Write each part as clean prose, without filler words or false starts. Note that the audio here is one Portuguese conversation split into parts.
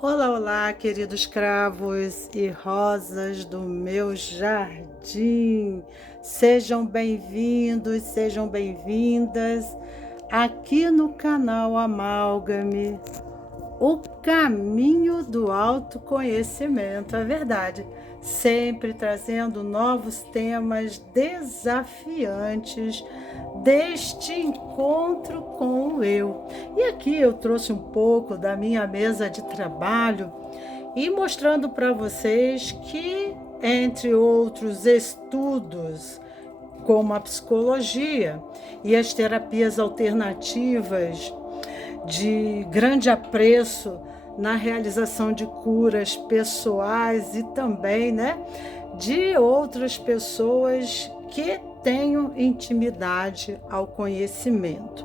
Olá, olá, queridos cravos e rosas do meu jardim. Sejam bem-vindos, sejam bem-vindas aqui no canal Amálgame, o caminho do autoconhecimento, é verdade. Sempre trazendo novos temas desafiantes deste encontro com o eu. E aqui eu trouxe um pouco da minha mesa de trabalho e mostrando para vocês que, entre outros estudos, como a psicologia e as terapias alternativas de grande apreço na realização de curas pessoais e também, de outras pessoas que tenham intimidade ao conhecimento.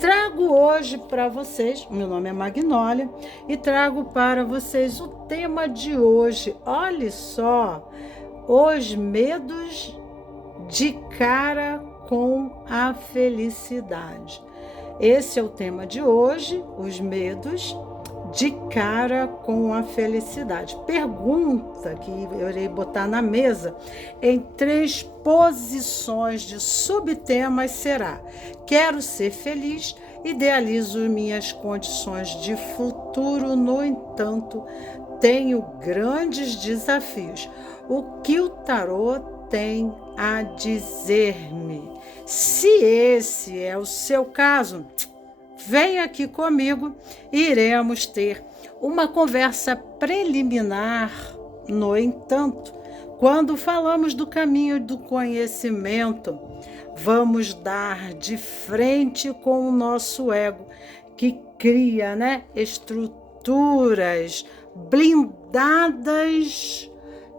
Trago hoje para vocês, meu nome é Magnólia, e trago para vocês o tema de hoje. Olha só, os medos de cara com a felicidade. Esse é o tema de hoje, os medos de cara com a felicidade. Pergunta que eu irei botar na mesa em 3 posições de subtemas será: quero ser feliz, idealizo minhas condições de futuro, no entanto, tenho grandes desafios. O que o tarô tem a dizer-me? Se esse é o seu caso, vem aqui comigo e iremos ter uma conversa preliminar. No entanto, quando falamos do caminho do conhecimento, vamos dar de frente com o nosso ego, que cria, estruturas blindadas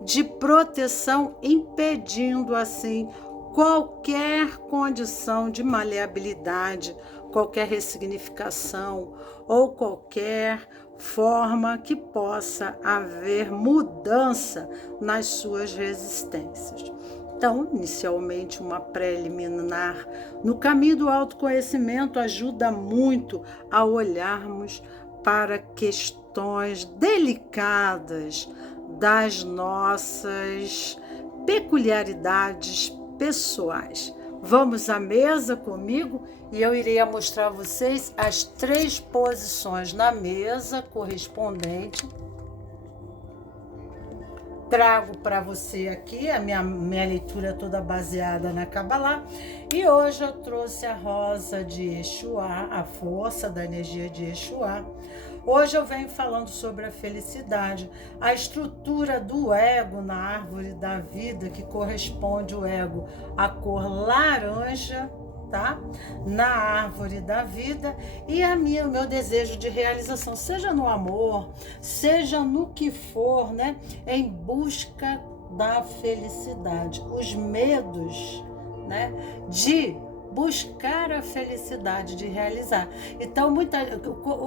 de proteção, impedindo assim qualquer condição de maleabilidade, qualquer ressignificação ou qualquer forma que possa haver mudança nas suas resistências. Então, inicialmente, uma preliminar no caminho do autoconhecimento ajuda muito a olharmos para questões delicadas das nossas peculiaridades pessoais. Vamos à mesa comigo e eu irei mostrar a vocês as 3 posições na mesa correspondente. Trago para você aqui a minha leitura toda baseada na Kabbalah, e hoje eu trouxe a rosa de Exuá, a força da energia de Exuá. Hoje eu venho falando sobre a felicidade, a estrutura do ego na árvore da vida, que corresponde o ego à cor laranja, tá? Na árvore da vida, e o meu desejo de realização, seja no amor, seja no que for, em busca da felicidade. Os medos, de buscar a felicidade, de realizar. Então,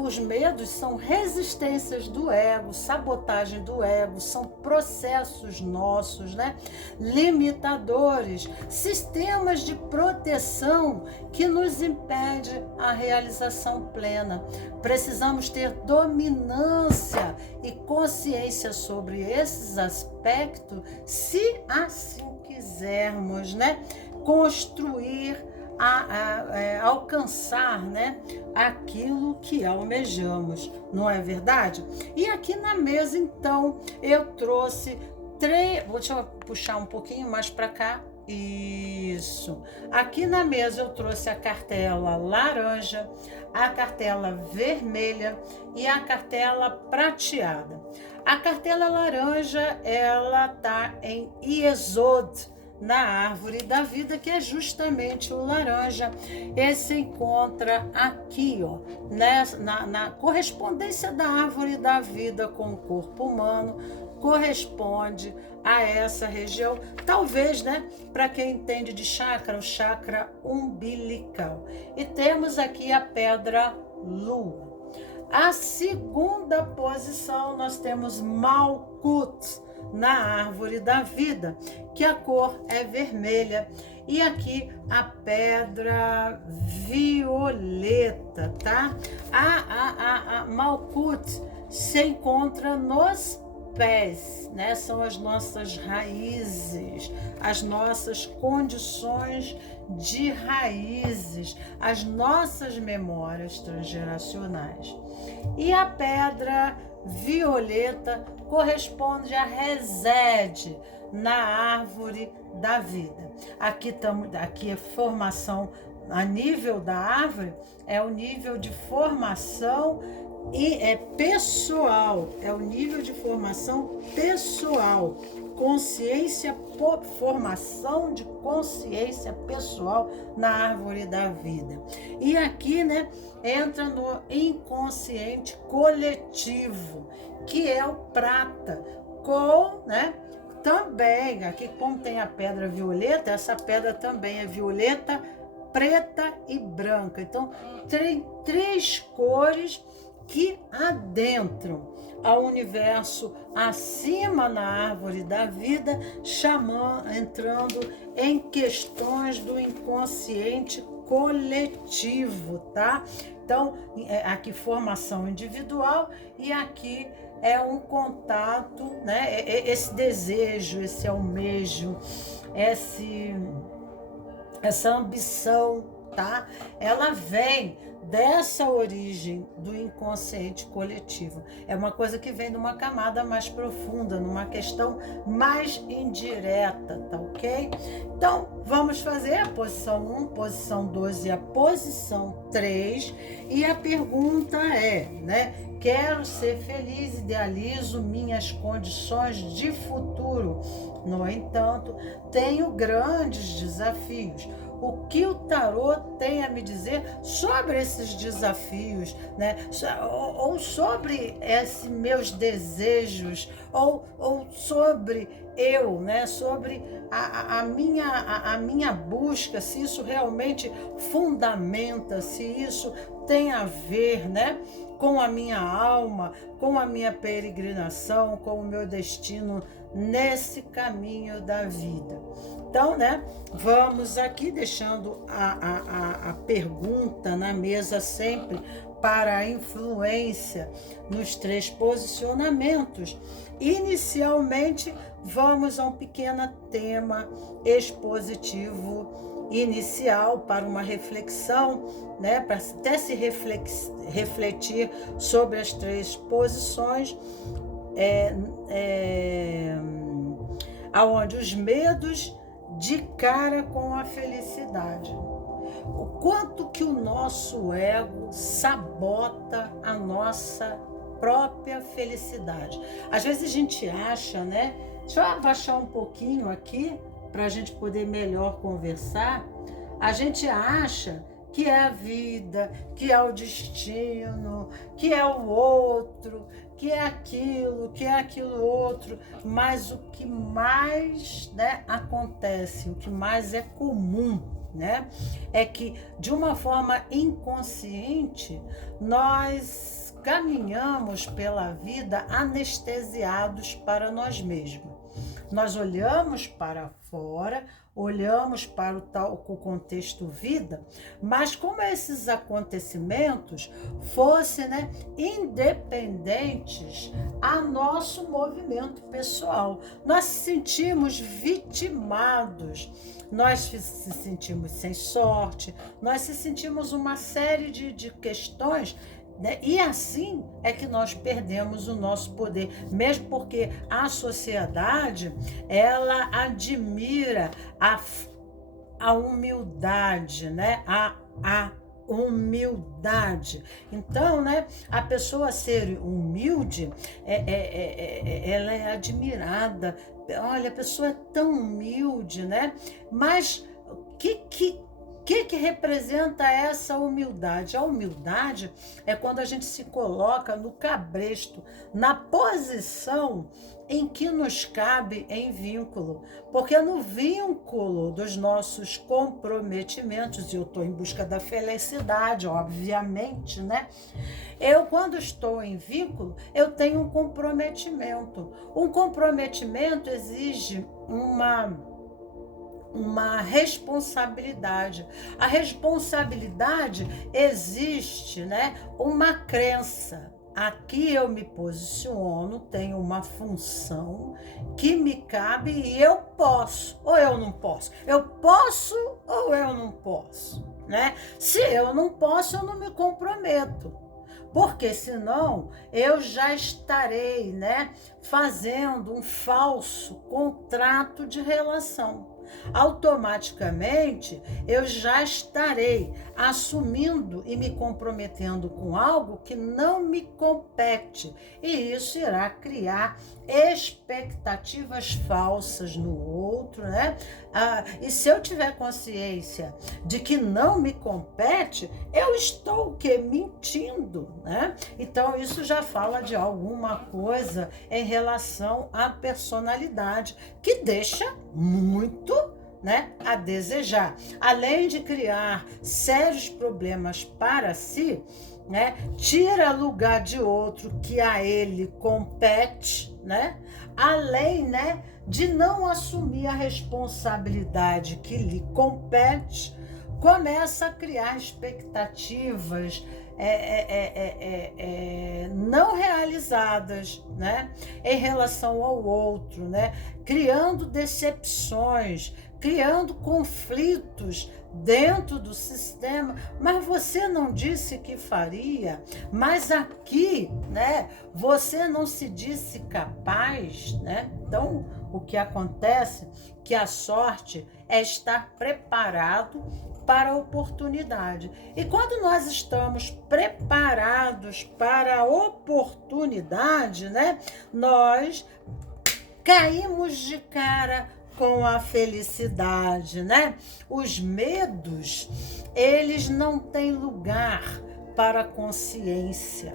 os medos são resistências do ego, sabotagem do ego, são processos nossos, limitadores, sistemas de proteção que nos impede a realização plena. Precisamos ter dominância e consciência sobre esses aspectos, se assim quisermos, construir, alcançar, aquilo que almejamos, não é verdade? E aqui na mesa, então, eu trouxe 3. Deixa eu puxar um pouquinho mais para cá. Isso. Aqui na mesa eu trouxe a cartela laranja, a cartela vermelha e a cartela prateada. A cartela laranja, ela tá em Iesod, na árvore da vida, que é justamente o laranja. Esse encontra aqui, na correspondência da árvore da vida com o corpo humano, corresponde a essa região, talvez, para quem entende de chakra, o chakra umbilical. E temos aqui a pedra lua. A segunda posição, nós temos Malkuth, na árvore da vida, que a cor é vermelha. E aqui a pedra violeta, tá? A Malkuth se encontra nos pés, né? São as nossas raízes, as nossas condições de raízes, as nossas memórias transgeracionais. E a pedra violeta corresponde a Resed na árvore da vida. Aqui é formação a nível da árvore, é o nível de formação e é pessoal, é o nível de formação pessoal, formação de consciência pessoal na árvore da vida. E aqui, né, entra no inconsciente coletivo, que é o prata, com, né, também, aqui como tem a pedra violeta, essa pedra também é violeta, preta e branca. Então, tem 3 cores que adentram ao universo acima na árvore da vida, entrando em questões do inconsciente coletivo, tá? Então, aqui formação individual e aqui é um contato, né? Esse desejo, esse almejo, essa ambição, tá? Ela vem dessa origem do inconsciente coletivo. É uma coisa que vem numa camada mais profunda, numa questão mais indireta, tá ok? Então, vamos fazer a posição 1, posição 2 e a posição 3. E a pergunta é, né? Quero ser feliz, idealizo minhas condições de futuro. No entanto, tenho grandes desafios. O que o tarô tem a me dizer sobre esses desafios, né? Ou sobre esses meus desejos, ou sobre eu, né? Sobre a minha busca, se isso realmente fundamenta, se isso tem a ver, né, com a minha alma, com a minha peregrinação, com o meu destino nesse caminho da vida. Então, né, vamos aqui deixando a pergunta na mesa sempre para a influência nos 3 posicionamentos. Inicialmente, vamos a um pequeno tema expositivo inicial para uma reflexão, né, para até se refletir sobre as 3 posições, aonde os medos de cara com a felicidade. O quanto que o nosso ego sabota a nossa própria felicidade. Às vezes a gente acha, né? Deixa eu abaixar um pouquinho aqui para a gente poder melhor conversar. A gente acha que é a vida, que é o destino, que é o outro, que é aquilo outro, mas o que mais, né, acontece, o que mais é comum, né, é que de uma forma inconsciente nós caminhamos pela vida anestesiados para nós mesmos. Nós olhamos para fora, olhamos para o contexto vida, mas como esses acontecimentos fossem, né, independentes a nosso movimento pessoal. Nós se sentimos vitimados, nós se sentimos sem sorte, nós se sentimos uma série de questões, né? E assim é que nós perdemos o nosso poder, mesmo porque a sociedade, ela admira a humildade, né? A humildade. Então, né, a pessoa ser humilde, ela é admirada. Olha, a pessoa é tão humilde, né? Mas que que representa essa humildade? A humildade é quando a gente se coloca no cabresto, na posição em que nos cabe em vínculo. Porque no vínculo dos nossos comprometimentos, e eu estou em busca da felicidade, obviamente, né? Eu, quando estou em vínculo, eu tenho um comprometimento. Um comprometimento exige uma responsabilidade. A responsabilidade existe, né? Uma crença. Aqui eu me posiciono, tenho uma função que me cabe e eu posso ou eu não posso. Eu posso ou eu não posso, né? Se eu não posso, eu não me comprometo. Porque senão eu já estarei, né, fazendo um falso contrato de relação. Automaticamente eu já estarei assumindo e me comprometendo com algo que não me compete, e isso irá criar expectativas falsas no outro, né? E se eu tiver consciência de que não me compete, eu estou o quê? Mentindo, né? Então isso já fala de alguma coisa em relação à personalidade que deixa muito, né, a desejar. Além de criar sérios problemas para si, né, tira lugar de outro que a ele compete, né? Além, né, de não assumir a responsabilidade que lhe compete, começa a criar expectativas não realizadas, né, em relação ao outro, né, criando decepções, criando conflitos dentro do sistema. Mas você não disse que faria, mas aqui, né, você não se disse capaz, né? Então, o que acontece é que a sorte é estar preparado para a oportunidade. E quando nós estamos preparados para a oportunidade, né, nós caímos de cara com a felicidade, né? Os medos, eles não têm lugar para a consciência.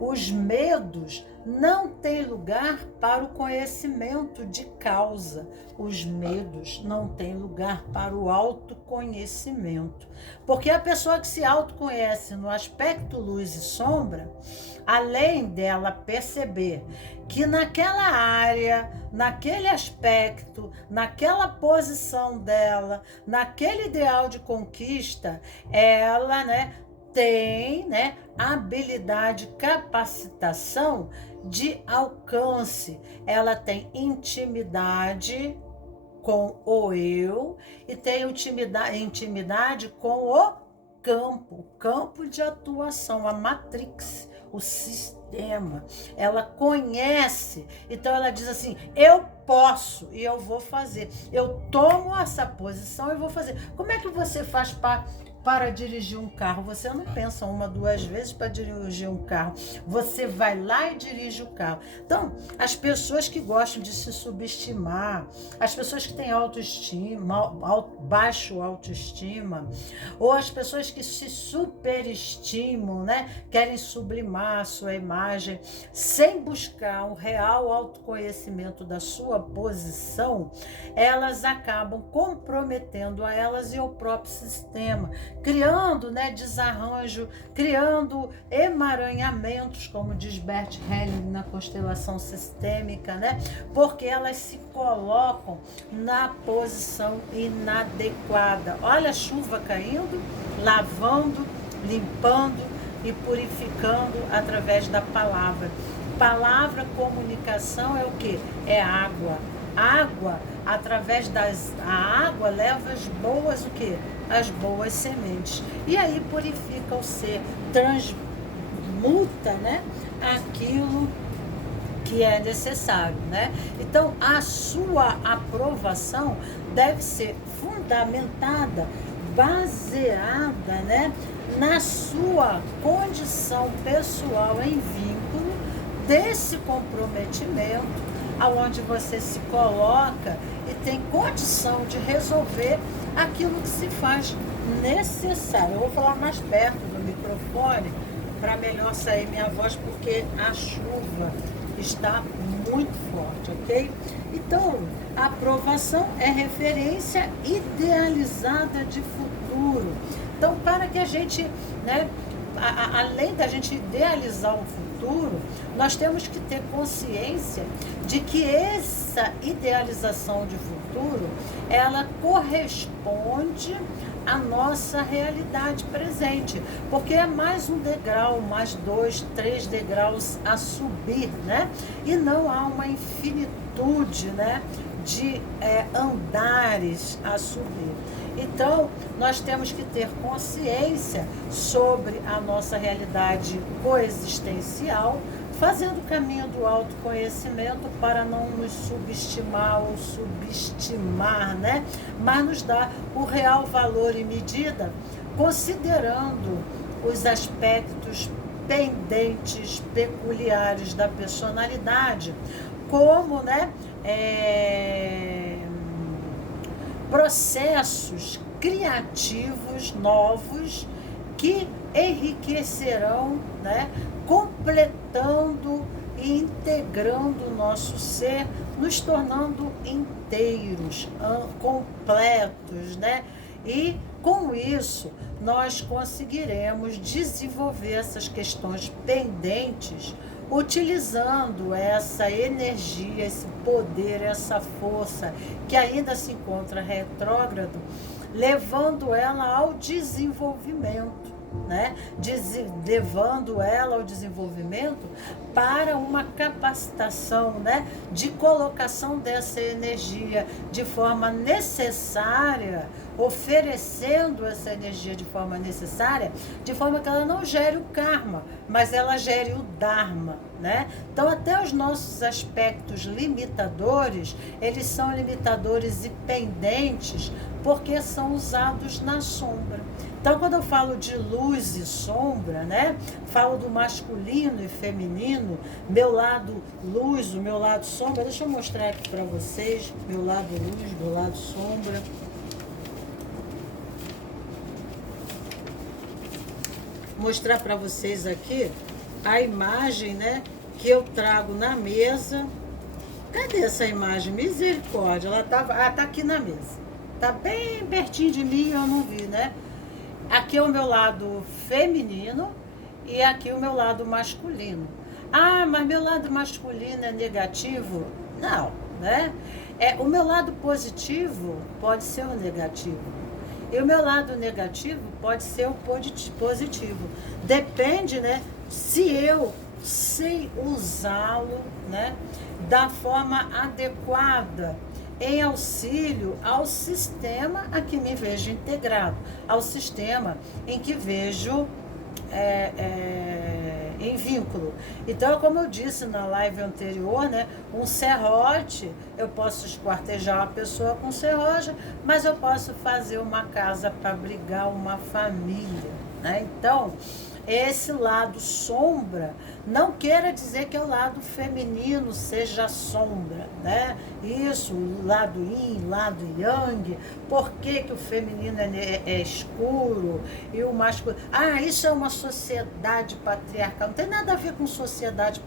Os medos não têm lugar para o conhecimento de causa. Os medos não têm lugar para o autoconhecimento. Porque a pessoa que se autoconhece no aspecto luz e sombra, além dela perceber que naquela área, naquele aspecto, naquela posição dela, naquele ideal de conquista, ela, né, tem, né, habilidade, capacitação de alcance. Ela tem intimidade com o eu e tem intimidade com o campo de atuação, a matrix, o sistema. Ela conhece, então ela diz assim: eu posso e eu vou fazer. Eu tomo essa posição e vou fazer. Como é que você faz para dirigir um carro? Você não pensa uma, duas vezes para dirigir um carro. Você vai lá e dirige o carro. Então, as pessoas que gostam de se subestimar, as pessoas que têm autoestima, baixo autoestima, ou as pessoas que se superestimam, né? Querem sublimar a sua imagem sem buscar um real autoconhecimento da sua posição, elas acabam comprometendo a elas e o próprio sistema, criando, né, desarranjo, criando emaranhamentos, como diz Bert Helling na constelação sistêmica, né? Porque elas se colocam na posição inadequada. Olha a chuva caindo, lavando, limpando e purificando através da palavra. Palavra, comunicação é o quê? É água. Água, através a água leva as boas, o quê? As boas sementes. E aí purifica o ser, transmuta, né, aquilo que é necessário, né? Então, a sua aprovação deve ser fundamentada, baseada, né, na sua condição pessoal em vínculo desse comprometimento, aonde você se coloca e tem condição de resolver aquilo que se faz necessário. Eu vou falar mais perto do microfone para melhor sair minha voz, porque a chuva está muito forte, ok? Então, a aprovação é referência idealizada de futuro. Então, para que a gente, né, além da gente idealizar um futuro, nós temos que ter consciência de que essa idealização de futuro, ela corresponde à nossa realidade presente, porque é mais um degrau, mais 2, 3 degraus a subir, né? E não há uma infinitude, né, de andares a subir. Então, nós temos que ter consciência sobre a nossa realidade coexistencial, fazendo o caminho do autoconhecimento para não nos subestimar ou subestimar, né? Mas nos dar o real valor e medida, considerando os aspectos pendentes, peculiares da personalidade, como, né, processos criativos novos que enriquecerão, né, completando e integrando o nosso ser, nos tornando inteiros, completos, né? E com isso nós conseguiremos desenvolver essas questões pendentes, utilizando essa energia, esse poder, essa força que ainda se encontra retrógrado, levando ela ao desenvolvimento, né? Levando ela ao desenvolvimento para uma capacitação, né, de colocação dessa energia de forma necessária, oferecendo essa energia de forma necessária, de forma que ela não gere o karma, mas ela gere o dharma, né? Então, até os nossos aspectos limitadores, eles são limitadores e pendentes porque são usados na sombra. Então, quando eu falo de luz e sombra, né, falo do masculino e feminino, meu lado luz, o meu lado sombra. Deixa eu mostrar aqui para vocês, meu lado luz, meu lado sombra. Mostrar para vocês aqui a imagem, né, que eu trago na mesa. Cadê essa imagem? Misericórdia, ela tá aqui na mesa. Tá bem pertinho de mim, eu não vi, né? Aqui é o meu lado feminino e aqui o meu lado masculino. Ah, mas meu lado masculino é negativo? Não, né? O meu lado positivo pode ser o negativo. E o meu lado negativo pode ser o positivo. Depende, né? Se eu sei usá-lo, né, da forma adequada, em auxílio ao sistema a que me vejo integrado, ao sistema em que vejo em vínculo. Então, como eu disse na live anterior, né, um serrote, eu posso esquartejar uma pessoa com serrote, mas eu posso fazer uma casa para abrigar uma família, né? Então, esse lado sombra não queira dizer que o lado feminino seja sombra, né? Isso, o lado yin, lado yang. Por que que o feminino é escuro e o masculino? Ah, isso é uma sociedade patriarcal. Não tem nada a ver com sociedade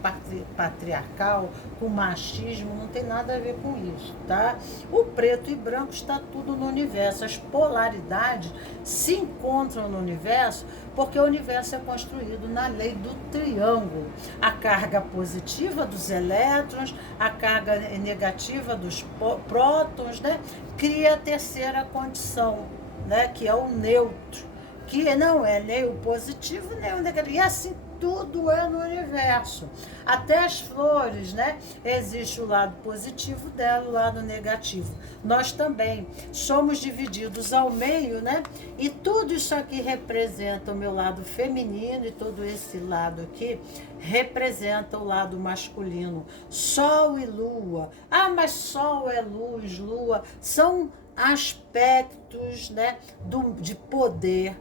patriarcal, com machismo, não tem nada a ver com isso, tá? O preto e branco está tudo no universo. As polaridades se encontram no universo porque o universo é construído na lei do triângulo. A carga positiva dos elétrons, a carga negativa dos prótons, né, cria a terceira condição, né, que é o neutro, que não é nem o positivo nem o negativo. E assim tudo é no universo. Até as flores, né? Existe o lado positivo dela, o lado negativo. Nós também somos divididos ao meio, né? E tudo isso aqui representa o meu lado feminino e todo esse lado aqui representa o lado masculino. Sol e lua. Ah, mas sol é luz, lua. São aspectos, né, de poder,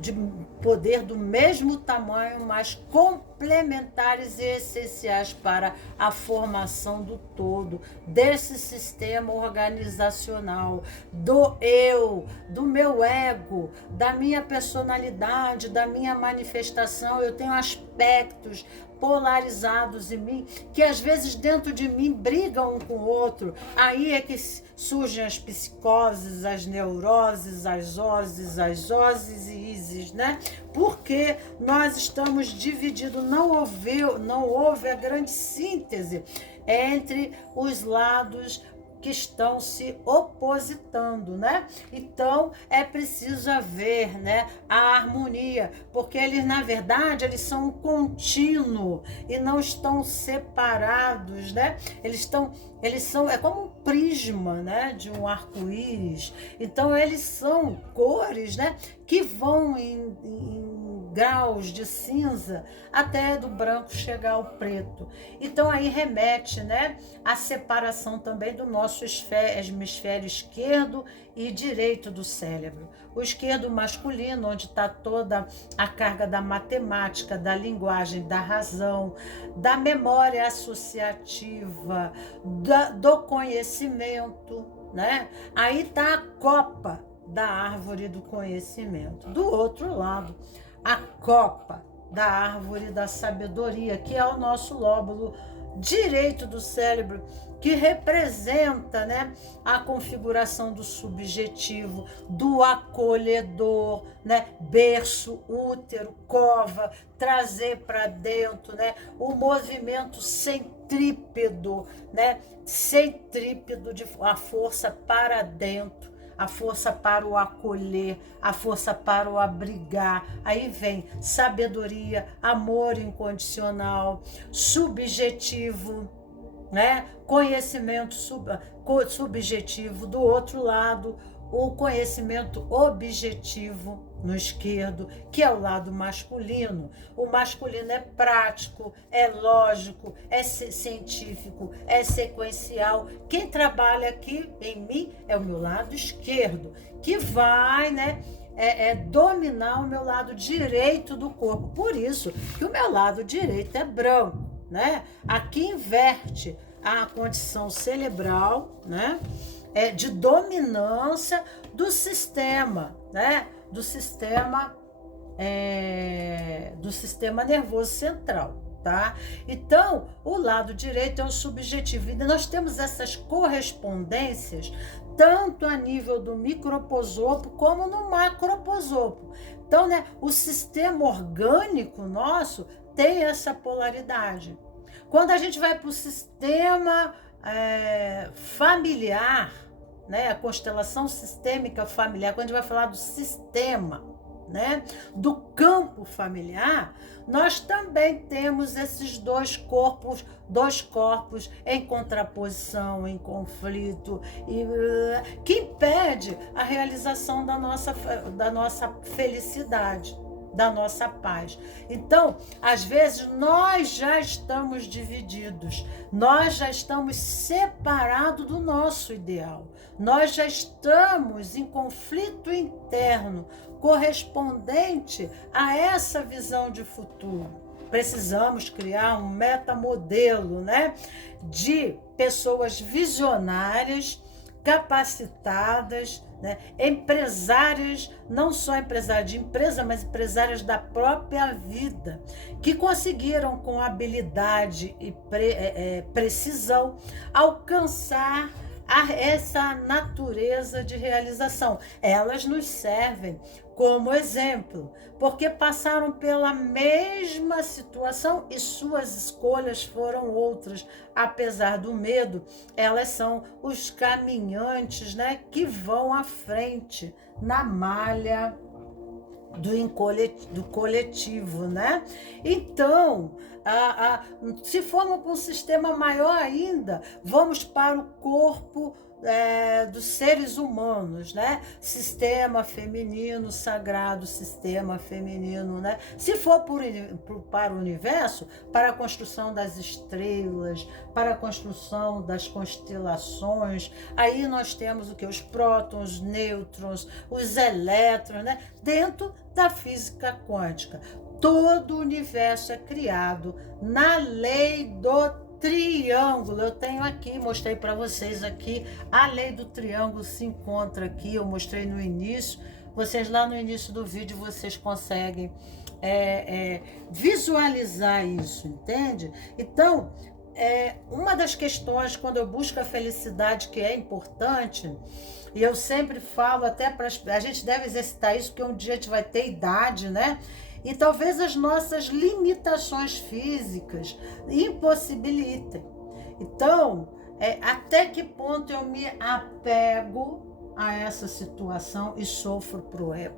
de poder do mesmo tamanho, mas complementares e essenciais para a formação do todo, desse sistema organizacional, do eu, do meu ego, da minha personalidade, da minha manifestação. Eu tenho aspectos polarizados em mim, que às vezes dentro de mim brigam um com o outro. Aí é que surgem as psicoses, as neuroses, as oses e ises, né? Porque nós estamos divididos, não houve a grande síntese entre os lados que estão se opositando, né? Então é preciso haver, né, a harmonia, porque eles, na verdade, eles são um contínuo e não estão separados, né? Eles são, é como um prisma, né, de um arco-íris. Então eles são cores, né, que vão em graus de cinza até do branco chegar ao preto. Então aí remete, né, à separação também do nosso hemisfério esquerdo e direito do cérebro. O esquerdo masculino, onde está toda a carga da matemática, da linguagem, da razão, da memória associativa, do conhecimento, né? Aí está a copa da árvore do conhecimento. Do outro lado, a copa da árvore da sabedoria, que é o nosso lóbulo direito do cérebro, que representa, né, a configuração do subjetivo, do acolhedor, né, berço, útero, cova, trazer para dentro, né, o movimento centrípedo, né, centrípedo de a força para dentro, a força para o acolher, a força para o abrigar. Aí vem sabedoria, amor incondicional, subjetivo, né? Conhecimento subjetivo. Do outro lado, o conhecimento objetivo no esquerdo, que é o lado masculino. O masculino é prático, é lógico, é científico, é sequencial. Quem trabalha aqui em mim é o meu lado esquerdo, que vai, né, dominar o meu lado direito do corpo. Por isso que o meu lado direito é branco, né? Aqui inverte a condição cerebral, né, de dominância do sistema, né? Do sistema nervoso central, tá? Então, o lado direito é o subjetivo. E nós temos essas correspondências tanto a nível do microposopo como no macroposopo. Então, né, o sistema orgânico nosso tem essa polaridade. Quando a gente vai para o sistema familiar, né, a constelação sistêmica familiar, quando a gente vai falar do sistema, né, do campo familiar, nós também temos esses dois corpos em contraposição, em conflito, que impede a realização da nossa felicidade, da nossa paz. Então, às vezes, nós já estamos divididos, nós já estamos separados do nosso ideal, nós já estamos em conflito interno, correspondente a essa visão de futuro. Precisamos criar um metamodelo, né, de pessoas visionárias, capacitadas, né, empresárias, não só empresárias de empresa, mas empresárias da própria vida, que conseguiram com habilidade e precisão alcançar essa natureza de realização. Elas nos servem como exemplo, porque passaram pela mesma situação e suas escolhas foram outras. Apesar do medo, elas são os caminhantes, né, que vão à frente na malha do coletivo, né? Então, se formos para um sistema maior ainda, vamos para o corpo dos seres humanos, né? Sistema feminino sagrado, sistema feminino, né? Se for para o universo, para a construção das estrelas, para a construção das constelações, aí nós temos o que? Os prótons, os nêutrons, os elétrons, né? Dentro da física quântica. Todo o universo é criado na lei do triângulo. Eu tenho aqui, mostrei para vocês aqui, a lei do triângulo se encontra aqui, eu mostrei no início. Vocês lá no início do vídeo, vocês conseguem visualizar isso, entende? Então, uma das questões, quando eu busco a felicidade, que é importante, e eu sempre falo até para a gente deve exercitar isso, porque um dia a gente vai ter idade, né? E talvez as nossas limitações físicas impossibilitem. Então, até que ponto eu me apego a essa situação e sofro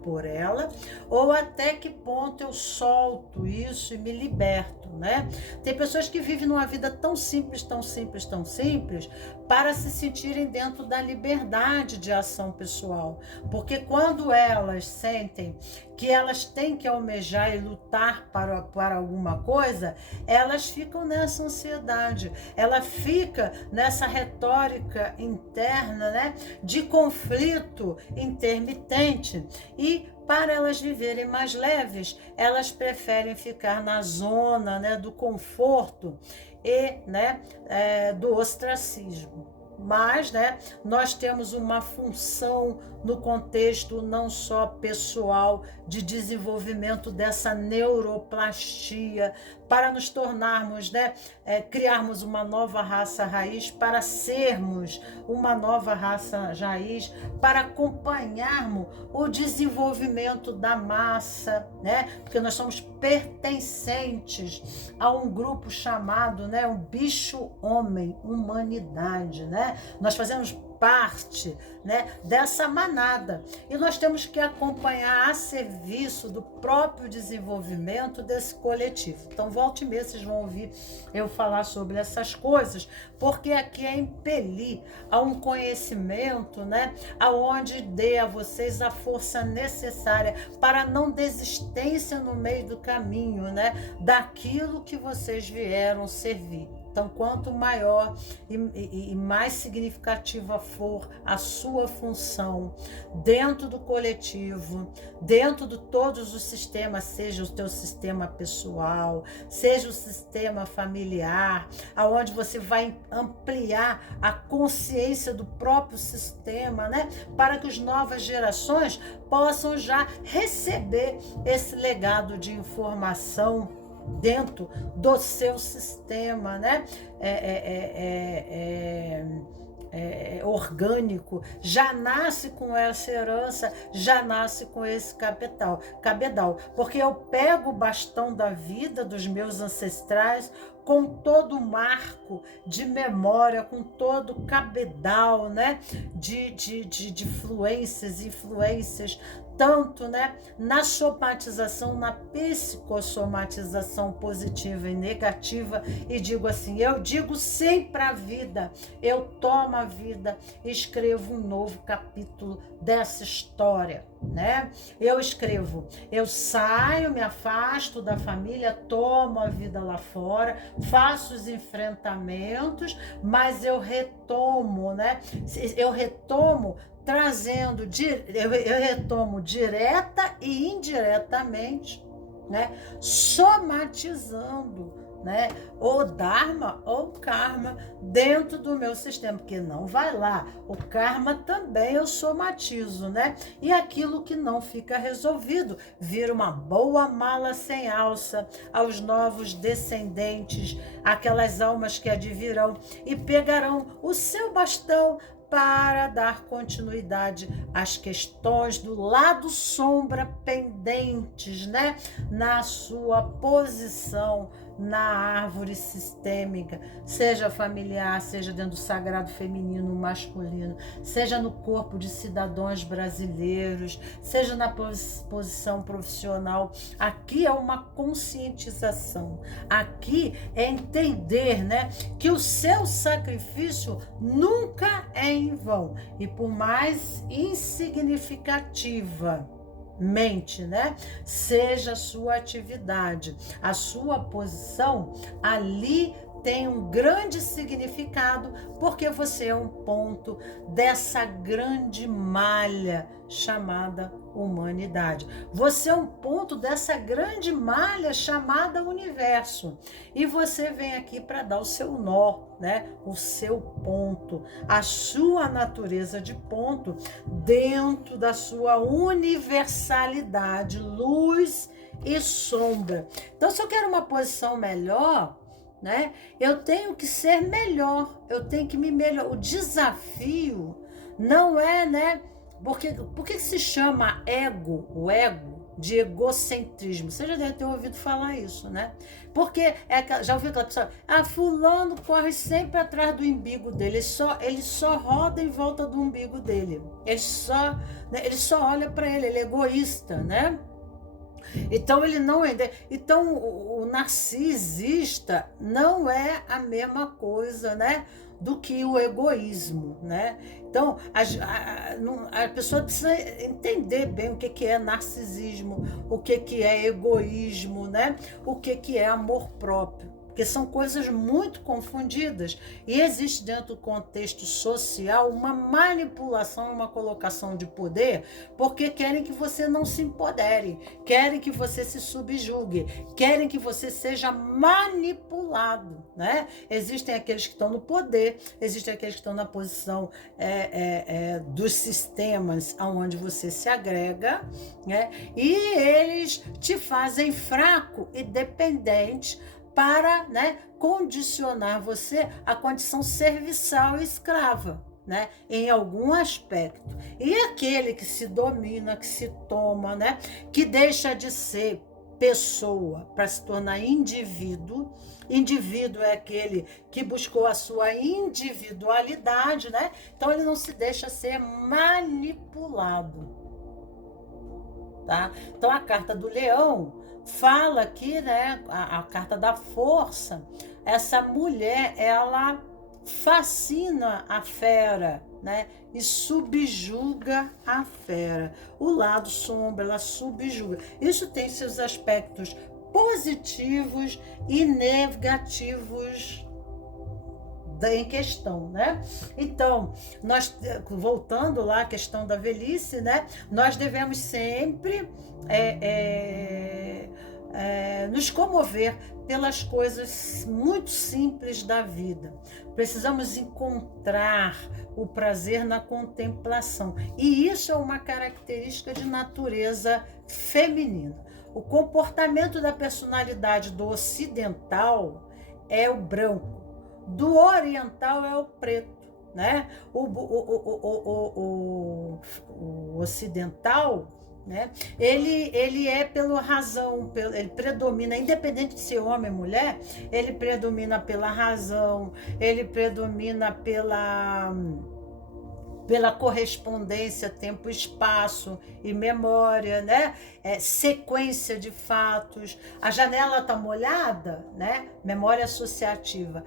por ela, ou até que ponto eu solto isso e me liberto, né? Tem pessoas que vivem numa vida tão simples, tão simples, tão simples, para se sentirem dentro da liberdade de ação pessoal, porque quando elas sentem que elas têm que almejar e lutar para alguma coisa, elas ficam nessa ansiedade, ela fica nessa retórica interna, né, de conflito intermitente, e para elas viverem mais leves, elas preferem ficar na zona, né, do conforto e, né, do ostracismo. Mas, né, nós temos uma função no contexto não só pessoal de desenvolvimento dessa neuroplastia para nos tornarmos, né, criarmos uma nova raça raiz, para sermos uma nova raça raiz, para acompanharmos o desenvolvimento da massa, né, porque nós somos pertencentes a um grupo chamado, né, um bicho-homem, humanidade, né? Nós fazemos parte, né, dessa manada, e nós temos que acompanhar a serviço do próprio desenvolvimento desse coletivo. Então, volta e meia vocês vão ouvir eu falar sobre essas coisas, porque aqui é impelir a um conhecimento, né, aonde dê a vocês a força necessária para não desistência no meio do caminho, né, daquilo que vocês vieram servir. Então, quanto maior e mais significativa for a sua função dentro do coletivo, dentro de todos os sistemas, seja o teu sistema pessoal, seja o sistema familiar, aonde você vai ampliar a consciência do próprio sistema, né? Para que as novas gerações possam já receber esse legado de informação dentro do seu sistema, né? Orgânico, já nasce com essa herança, já nasce com esse cabedal, porque eu pego o bastão da vida dos meus ancestrais com todo o marco de memória, com todo o cabedal, né, de fluências e influências, tanto, né, na somatização, na psicossomatização positiva e negativa, e digo assim, eu digo sim para a vida, eu tomo a vida, escrevo um novo capítulo dessa história, né? Eu escrevo, eu saio, me afasto da família, tomo a vida lá fora, faço os enfrentamentos, mas eu retomo, né? Eu retomo trazendo, eu retomo direta e indiretamente, né? Somatizando, né, ou Dharma ou Karma dentro do meu sistema, porque não vai lá, o Karma também eu somatizo, né, e aquilo que não fica resolvido vira uma boa mala sem alça aos novos descendentes, aquelas almas que advirão e pegarão o seu bastão para dar continuidade às questões do lado sombra pendentes, né, na sua posição na árvore sistêmica, seja familiar, seja dentro do sagrado feminino, masculino, seja no corpo de cidadãos brasileiros, seja na posição profissional. Aqui é uma conscientização, aqui é entender, né, que o seu sacrifício nunca é em vão, e por mais insignificativa mente, né, seja a sua atividade, a sua posição, ali tem um grande significado, porque você é um ponto dessa grande malha chamada humanidade. Você é um ponto dessa grande malha chamada universo. E você vem aqui para dar o seu nó, né? O seu ponto, a sua natureza de ponto dentro da sua universalidade, luz e sombra. Então, se eu quero uma posição melhor, né? Eu tenho que ser melhor, eu tenho que me melhorar. O desafio não é, né? Por que se chama ego, o ego, de egocentrismo? Você já deve ter ouvido falar isso, né? Porque já ouviu aquela pessoa, fulano corre sempre atrás do umbigo dele, ele só roda em volta do umbigo dele, ele só olha para ele é egoísta, né? Então ele não é. Então o narcisista não é a mesma coisa, né, do que o egoísmo, né? Então a pessoa precisa entender bem o que é narcisismo, o que é egoísmo, né? O que é amor próprio. Porque são coisas muito confundidas e existe dentro do contexto social uma manipulação, uma colocação de poder, porque querem que você não se empodere, querem que você se subjugue, querem que você seja manipulado, né? Existem aqueles que estão no poder, existem aqueles que estão na posição dos sistemas onde você se agrega, né? E eles te fazem fraco e dependente para, né, condicionar você à condição serviçal e escrava, né, em algum aspecto. E aquele que se domina, que se toma, né, que deixa de ser pessoa para se tornar indivíduo. Indivíduo é aquele que buscou a sua individualidade, né? Então ele não se deixa ser manipulado, tá? Então a carta do leão fala aqui, né, a carta da força, essa mulher, ela fascina a fera, né, e subjuga a fera. O lado sombra, ela subjuga. Isso tem seus aspectos positivos e negativos em questão, né? Então, nós, voltando lá à questão da velhice, né? Nós devemos sempre nos comover pelas coisas muito simples da vida. Precisamos encontrar o prazer na contemplação. E isso é uma característica de natureza feminina. O comportamento da personalidade do ocidental é o branco, do oriental é o preto, né? O ocidental, né? Ele é pela razão, ele predomina, independente de ser homem ou mulher, ele predomina pela razão, ele predomina pela correspondência, tempo, espaço e memória, né? Sequência de fatos. A janela está molhada, né? Memória associativa.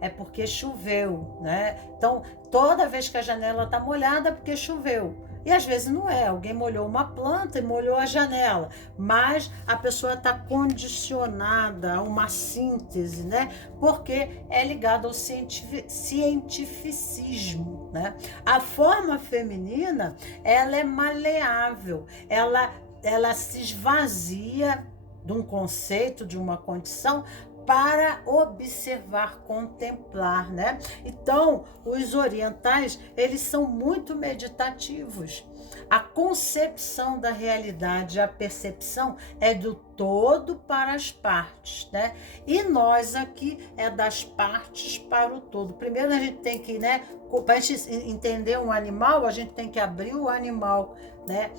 É porque choveu, né? Então, toda vez que a janela está molhada é porque choveu. E às vezes não é, alguém molhou uma planta e molhou a janela, mas a pessoa está condicionada a uma síntese, né? Porque é ligado ao cientificismo, né? A forma feminina, ela é maleável, ela se esvazia de um conceito, de uma condição, para observar, contemplar, né? Então, os orientais, eles são muito meditativos. A concepção da realidade, a percepção é do todo para as partes, né? E nós aqui é das partes para o todo. Primeiro a gente tem que, né, para a gente entender um animal, a gente tem que abrir o animal, né?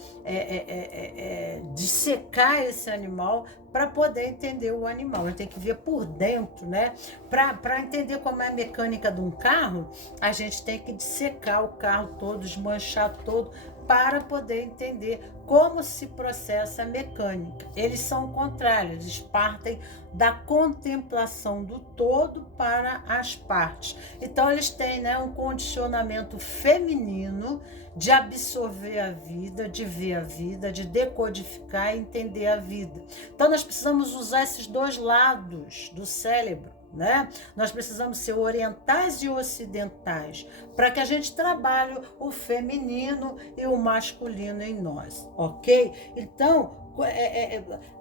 Dissecar esse animal para poder entender o animal. A gente tem que ver por dentro, né? Para entender como é a mecânica de um carro, a gente tem que dissecar o carro todo, desmanchar todo, para poder entender como se processa a mecânica. Eles são contrários, eles partem da contemplação do todo para as partes. Então eles têm, né, um condicionamento feminino de absorver a vida, de ver a vida, de decodificar e entender a vida. Então nós precisamos usar esses dois lados do cérebro, né? Nós precisamos ser orientais e ocidentais para que a gente trabalhe o feminino e o masculino em nós, ok? Então,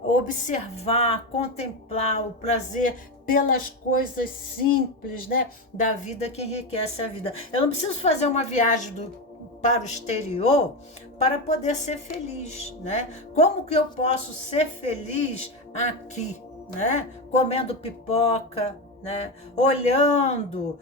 observar, contemplar o prazer pelas coisas simples, né, da vida que enriquece a vida. Eu não preciso fazer uma viagem para o exterior para poder ser feliz, né? Como que eu posso ser feliz aqui, né? Comendo pipoca, né? Olhando,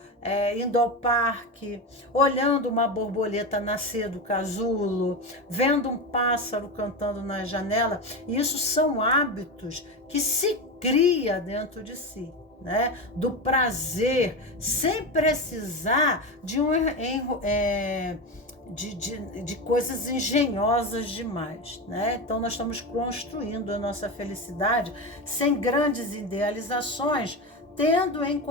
indo ao parque, olhando uma borboleta nascer do casulo, vendo um pássaro cantando na janela. Isso são hábitos que se cria dentro de si, né? Do prazer, sem precisar de de coisas engenhosas demais, né? Então nós estamos construindo a nossa felicidade sem grandes idealizações, tendo em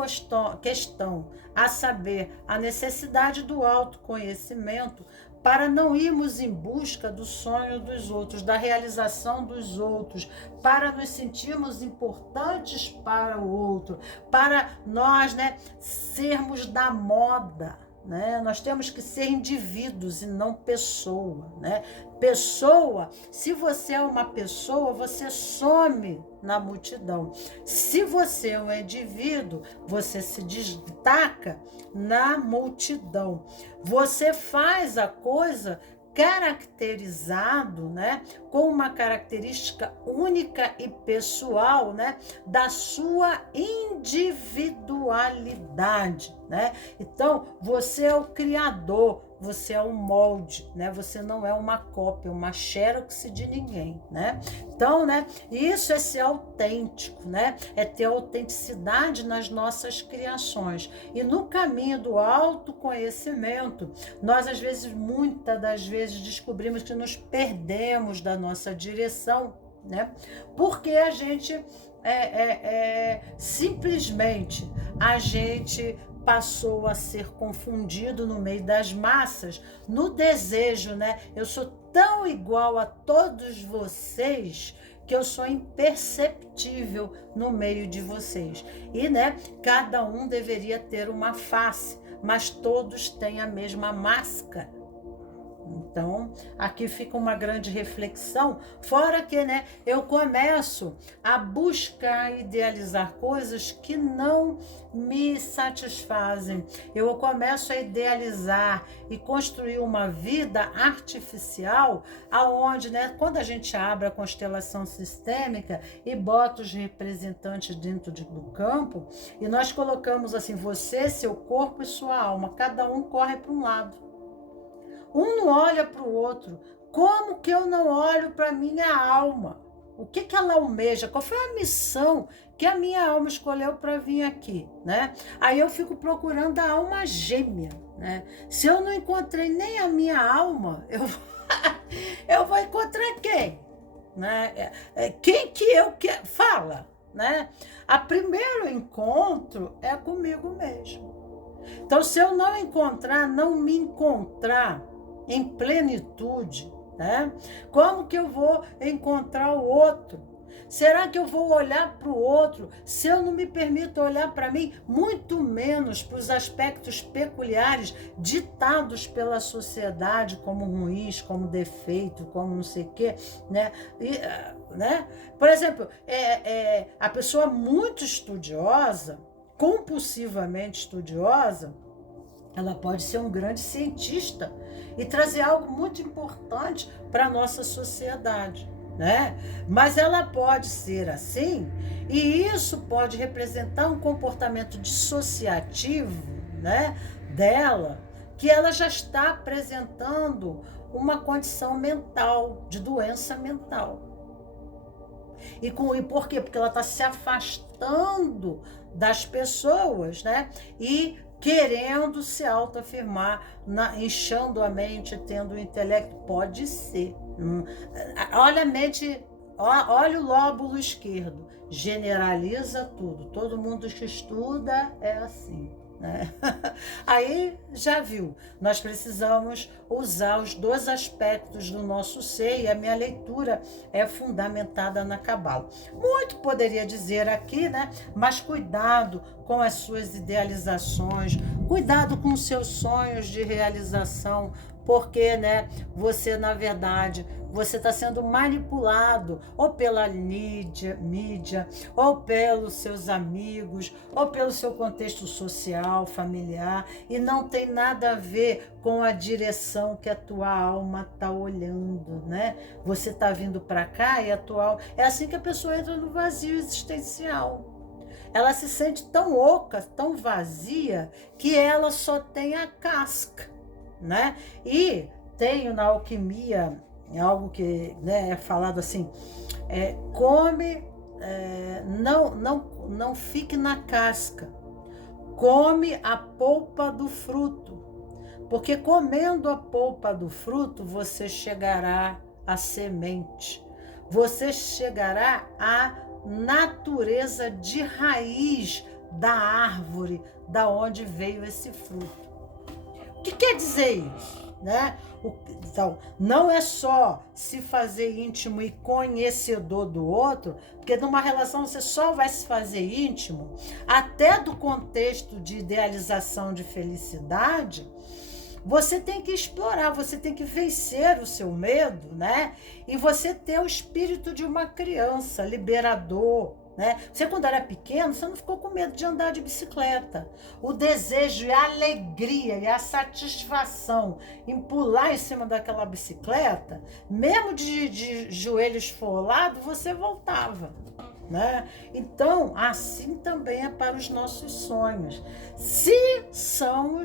questão a saber a necessidade do autoconhecimento para não irmos em busca do sonho dos outros, da realização dos outros, para nos sentirmos importantes para o outro, para nós, né, sermos da moda. Né? Nós temos que ser indivíduos e não pessoa, né? Pessoa, se você é uma pessoa, você some na multidão. Se você é um indivíduo, você se destaca na multidão. Você faz a coisa caracterizado, né, com uma característica única e pessoal, né, da sua individualidade, né? Então, você é o criador, você é um molde, né? Você não é uma cópia, uma xerox de ninguém, né? Então, né, isso é ser autêntico, né? É ter autenticidade nas nossas criações. E no caminho do autoconhecimento, nós às vezes, muitas das vezes, descobrimos que nos perdemos da nossa direção, né? Porque a gente simplesmente a gente passou a ser confundido no meio das massas, no desejo, né? Eu sou tão igual a todos vocês que eu sou imperceptível no meio de vocês. E, né, cada um deveria ter uma face, mas todos têm a mesma máscara. Então, aqui fica uma grande reflexão, fora que, né, eu começo a buscar idealizar coisas que não me satisfazem. Eu começo a idealizar e construir uma vida artificial, aonde, né, quando a gente abre a constelação sistêmica e bota os representantes dentro do campo, e nós colocamos assim, você, seu corpo e sua alma, cada um corre para um lado. Um não olha para o outro. Como que eu não olho para a minha alma? O que ela almeja? Qual foi a missão que a minha alma escolheu para vir aqui, né? Aí eu fico procurando a alma gêmea, né? Se eu não encontrei nem a minha alma, eu vou encontrar quem? Né? Quem que eu quero? Fala, né? O primeiro encontro é comigo mesmo. Então, se eu não me encontrar em plenitude, né? Como que eu vou encontrar o outro? Será que eu vou olhar para o outro se eu não me permito olhar para mim, muito menos para os aspectos peculiares ditados pela sociedade como ruins, como defeito, como não sei o quê, né? Né? Por exemplo, a pessoa muito estudiosa, compulsivamente estudiosa, ela pode ser um grande cientista e trazer algo muito importante para a nossa sociedade, né? Mas ela pode ser assim, e isso pode representar um comportamento dissociativo, né, dela, que ela já está apresentando uma condição mental, de doença mental. E por quê? Porque ela está se afastando das pessoas, né? E querendo se autoafirmar, inchando a mente, tendo o intelecto. Pode ser. Olha a mente, olha o lóbulo esquerdo. Generaliza tudo. Todo mundo que estuda é assim. Né? Aí já viu, nós precisamos usar os dois aspectos do nosso ser, e a minha leitura é fundamentada na Cabala. Muito poderia dizer aqui, né? Mas cuidado com as suas idealizações, cuidado com os seus sonhos de realização, porque, né, você, na verdade, você está sendo manipulado ou pela mídia, ou pelos seus amigos, ou pelo seu contexto social, familiar, e não tem nada a ver com a direção que a tua alma está olhando, né? Você está vindo para cá e a tua alma... É assim que a pessoa entra no vazio existencial. Ela se sente tão oca, tão vazia, que ela só tem a casca, né? E tem na alquimia algo que, né, é falado assim, come, não fique na casca, come a polpa do fruto, porque comendo a polpa do fruto você chegará à semente, você chegará à natureza de raiz da árvore da onde veio esse fruto. O que quer dizer isso? Né? Então, não é só se fazer íntimo e conhecedor do outro, porque numa relação você só vai se fazer íntimo, até do contexto de idealização de felicidade, você tem que explorar, você tem que vencer o seu medo, né? E você ter o espírito de uma criança, liberador, né? Você, quando era pequeno, você não ficou com medo de andar de bicicleta. O desejo e a alegria e a satisfação em pular em cima daquela bicicleta, mesmo de joelho esfolado, você voltava, né? Então, assim também é para os nossos sonhos. Se são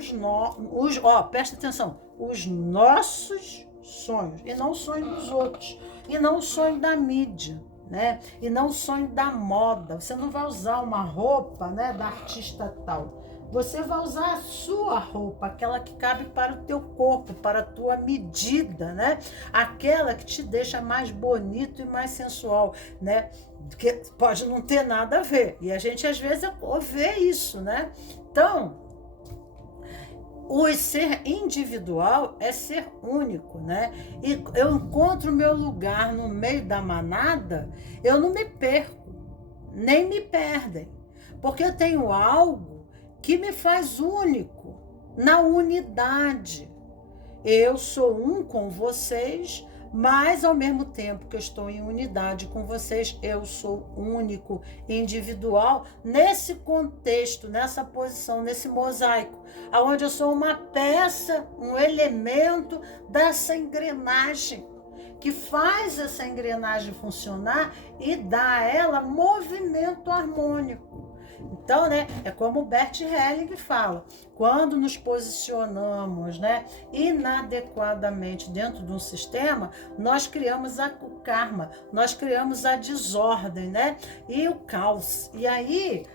presta atenção, os nossos sonhos, e não o sonho dos outros, e não o sonho da mídia, né? E não o sonho da moda. Você não vai usar uma roupa, né, da artista tal. Você vai usar a sua roupa, aquela que cabe para o teu corpo, para a tua medida, né? Aquela que te deixa mais bonito e mais sensual, né? Que pode não ter nada a ver. E a gente às vezes vê isso, né? Então, o ser individual é ser único, né? E eu encontro meu lugar no meio da manada, eu não me perco, nem me perdem, porque eu tenho algo que me faz único, na unidade. Eu sou um com vocês, mas ao mesmo tempo que eu estou em unidade com vocês, eu sou único, individual, nesse contexto, nessa posição, nesse mosaico, onde eu sou uma peça, um elemento dessa engrenagem, que faz essa engrenagem funcionar e dá a ela movimento harmônico. Então, né, é como o Bert Helling fala, quando nos posicionamos, né, inadequadamente dentro de um sistema, nós criamos o karma, nós criamos a desordem, né, e o caos. E aí,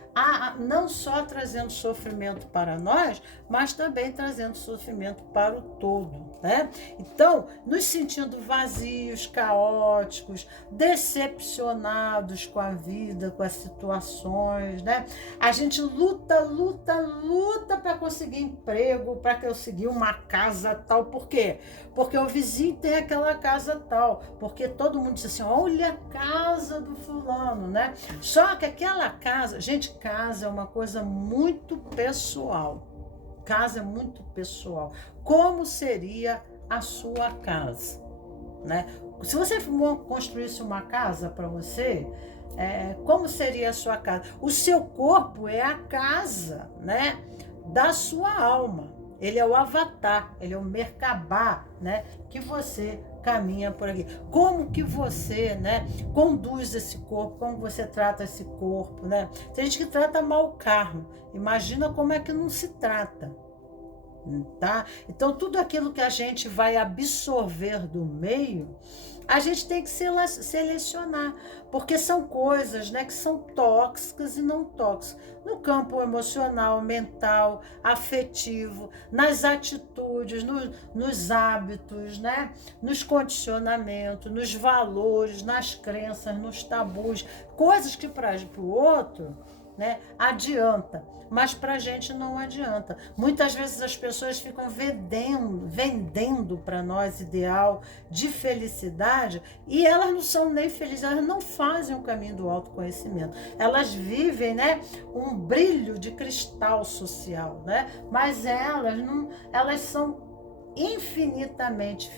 não só trazendo sofrimento para nós, mas também trazendo sofrimento para o todo, né? Então, nos sentindo vazios, caóticos, decepcionados com a vida, com as situações, né? A gente luta para conseguir emprego, para conseguir uma casa tal. Por quê? Porque o vizinho tem aquela casa tal. Porque todo mundo diz assim, olha a casa do fulano, né? Só que aquela casa, gente, casa é uma coisa muito pessoal. Casa é muito pessoal. Como seria a sua casa, né? Se você construísse uma casa para você, como seria a sua casa? O seu corpo é a casa, né, da sua alma. Ele é o avatar, ele é o Merkabah, né, que você caminha por aqui. Como que você, né, conduz esse corpo, como você trata esse corpo, né? Tem gente que trata mal o karma. Imagina como é que não se trata. Tá? Então, tudo aquilo que a gente vai absorver do meio, a gente tem que selecionar, porque são coisas, né, que são tóxicas e não tóxicas, no campo emocional, mental, afetivo, nas atitudes, nos hábitos, né, nos condicionamentos, nos valores, nas crenças, nos tabus, coisas que para o outro né, adianta, mas para a gente não adianta. Muitas vezes as pessoas ficam vendendo para nós ideal de felicidade e elas não são nem felizes, elas não fazem o caminho do autoconhecimento. Elas vivem, né, um brilho de cristal social, né, mas elas são infinitamente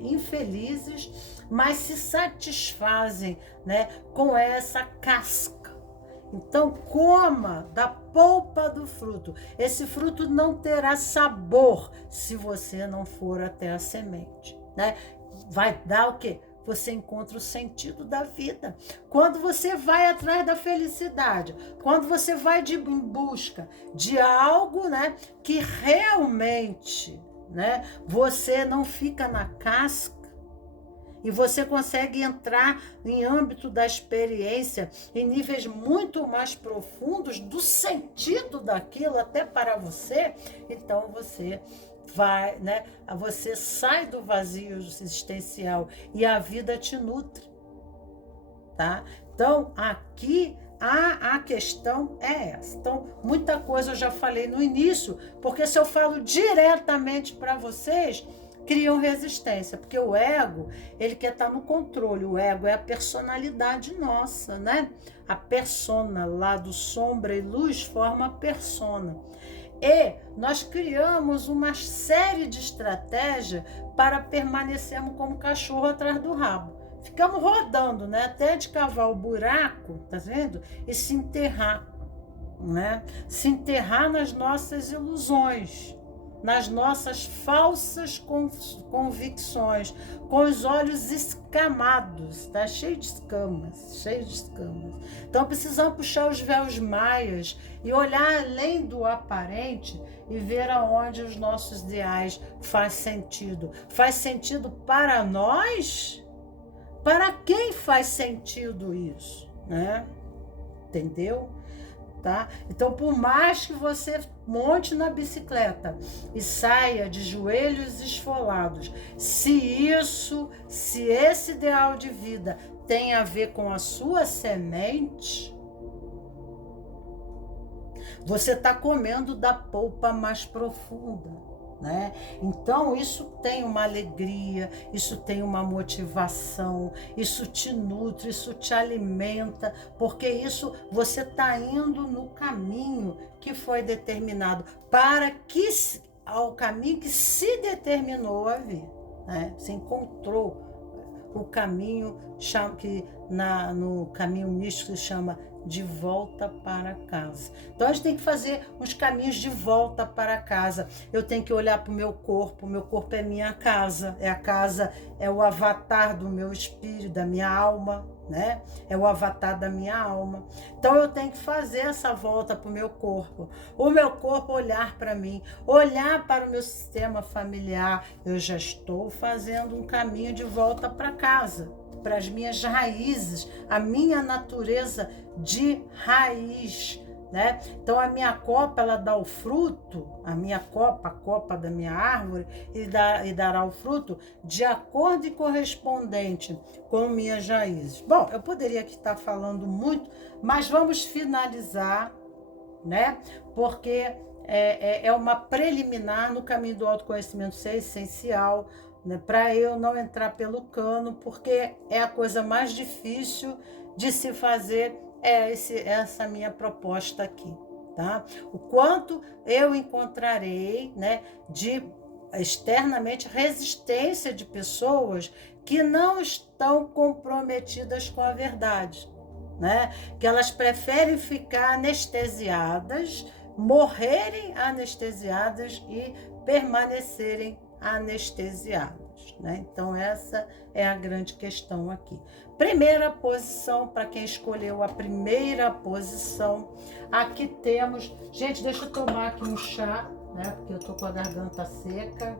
infelizes, mas se satisfazem, né, com essa casca. Então, coma da polpa do fruto. Esse fruto não terá sabor se você não for até a semente, né? Vai dar o quê? Você encontra o sentido da vida. Quando você vai atrás da felicidade, quando você vai em busca de algo, né, que realmente, né, você não fica na casca, e você consegue entrar em âmbito da experiência em níveis muito mais profundos do sentido daquilo até para você, então você vai, né? Você sai do vazio existencial e a vida te nutre, tá? Então, aqui a questão é essa. Então, muita coisa eu já falei no início, porque se eu falo diretamente para vocês, criam resistência, porque o ego, ele quer estar no controle. O ego é a personalidade nossa, né? A persona lá do sombra e luz forma a persona. E nós criamos uma série de estratégias para permanecermos como cachorro atrás do rabo. Ficamos rodando, né? Até de cavar o buraco, tá vendo? E se enterrar, né? Se enterrar nas nossas ilusões, nas nossas falsas convicções, com os olhos escamados, tá? Cheio de escamas, cheio de escamas. Então precisamos puxar os véus maias e olhar além do aparente e ver aonde os nossos ideais faz sentido. Faz sentido para nós? Para quem faz sentido isso, né? Entendeu? Tá? Então, por mais que você monte na bicicleta e saia de joelhos esfolados, se esse ideal de vida tem a ver com a sua semente, você está comendo da polpa mais profunda, né? Então isso tem uma alegria, isso tem uma motivação, isso te nutre, isso te alimenta, porque isso você está indo no caminho que foi determinado, ao caminho que se determinou a vir, né? Você encontrou o caminho que no caminho místico se chama de volta para casa. Então a gente tem que fazer uns caminhos de volta para casa. Eu tenho que olhar para o meu corpo é minha casa, é o avatar do meu espírito, da minha alma, né? É o avatar da minha alma. Então eu tenho que fazer essa volta para o meu corpo olhar para mim, olhar para o meu sistema familiar. Eu já estou fazendo um caminho de volta para casa, para as minhas raízes, a minha natureza de raiz, né? Então a minha copa, ela dá o fruto, a minha copa, a copa da minha árvore, e dará o fruto de acordo e correspondente com minhas raízes. Bom, eu poderia aqui estar falando muito, mas vamos finalizar, né? Porque é uma preliminar no caminho do autoconhecimento ser essencial, né? Para eu não entrar pelo cano, porque é a coisa mais difícil de se fazer, essa minha proposta aqui, tá? O quanto eu encontrarei, né, de externamente resistência de pessoas que não estão comprometidas com a verdade, né? Que elas preferem ficar anestesiadas, morrerem anestesiadas e permanecerem anestesiadas, né? Então essa é a grande questão aqui. Primeira posição, para quem escolheu a primeira posição, aqui temos... Gente, deixa eu tomar aqui um chá, né? Porque eu tô com a garganta seca.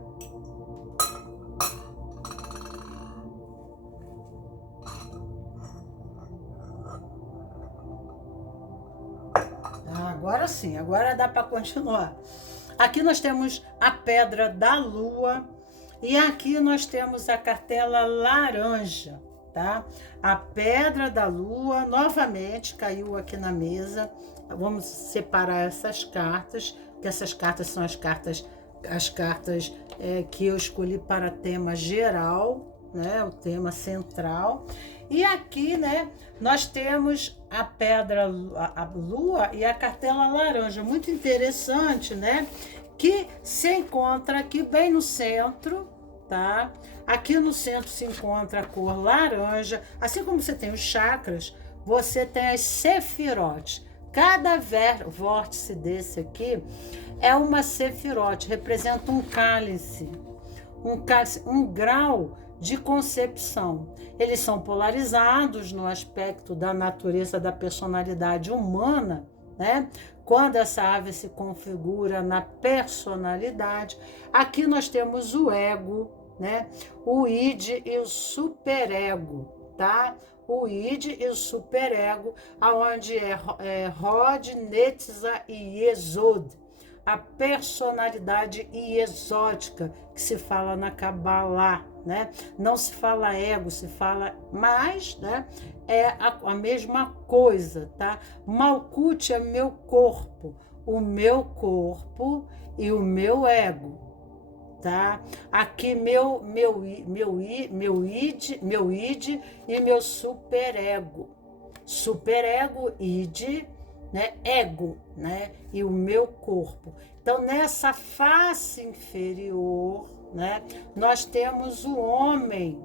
Agora sim, agora dá para continuar. Aqui nós temos a pedra da lua e aqui nós temos a cartela laranja, tá? A pedra da lua novamente caiu aqui na mesa. Vamos separar essas cartas, que essas cartas são as cartas que eu escolhi para tema geral, né? O tema central. E aqui, né, nós temos a pedra, a lua e a cartela laranja, muito interessante, né? Que se encontra aqui bem no centro, tá? Aqui no centro se encontra a cor laranja, assim como você tem os chakras, você tem as sefirotes. Cada vórtice desse aqui é uma sefirote, representa um cálice, um grau de concepção. Eles são polarizados no aspecto da natureza da personalidade humana, né? Quando essa ave se configura na personalidade, aqui nós temos o ego, né? O id e o superego, tá? O id e o superego, aonde é Rod, Netza e Yesod, a personalidade exótica que se fala na Kabbalah, né? Não se fala ego, se fala mais, né? É a mesma coisa, tá? Malkuth é meu corpo, o meu corpo e o meu ego, tá? Aqui meu id e meu superego. Superego, id, né? Ego, né? E o meu corpo. Então, nessa face inferior, né, nós temos o homem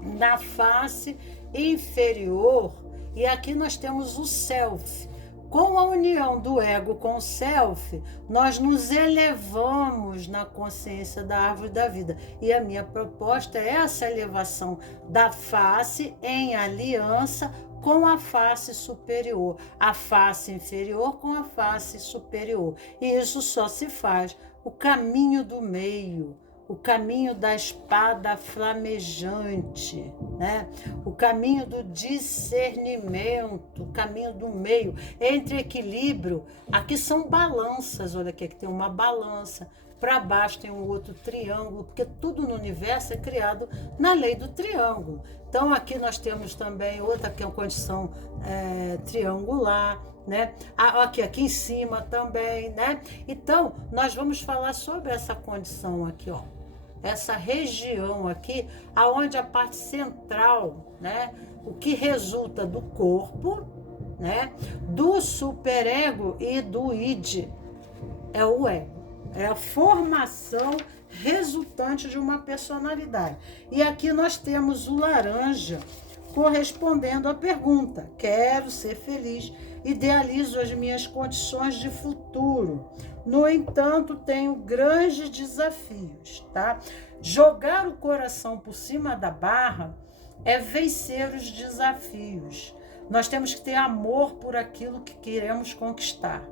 na face inferior, e aqui nós temos o self. Com a união do ego com o self, nós nos elevamos na consciência da árvore da vida. E a minha proposta é essa elevação da face em aliança com a face superior, a face inferior com a face superior. E isso só se faz o caminho do meio, o caminho da espada flamejante, né? O caminho do discernimento, o caminho do meio, entre equilíbrio. Aqui são balanças, olha aqui tem uma balança, para baixo tem um outro triângulo, porque tudo no universo é criado na lei do triângulo. Então aqui nós temos também outra que é uma condição triangular, né? Aqui em cima também, né? Então nós vamos falar sobre essa condição aqui, ó. Essa região aqui, aonde a parte central, né, o que resulta do corpo, né, do superego e do id, é o ego, é a formação resultante de uma personalidade. E aqui nós temos o laranja correspondendo à pergunta: quero ser feliz, idealizo as minhas condições de futuro. No entanto, tenho grandes desafios, tá? Jogar o coração por cima da barra é vencer os desafios. Nós temos que ter amor por aquilo que queremos conquistar.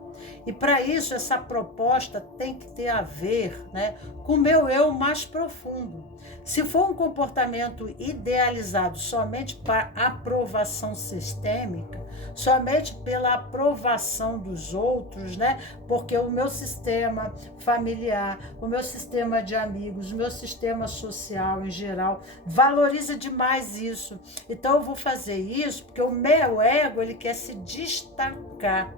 E para isso, essa proposta tem que ter a ver, né, com o meu eu mais profundo. Se for um comportamento idealizado somente para aprovação sistêmica, somente pela aprovação dos outros, né, porque o meu sistema familiar, o meu sistema de amigos, o meu sistema social em geral valoriza demais isso. Então eu vou fazer isso porque o meu ego, ele quer se destacar,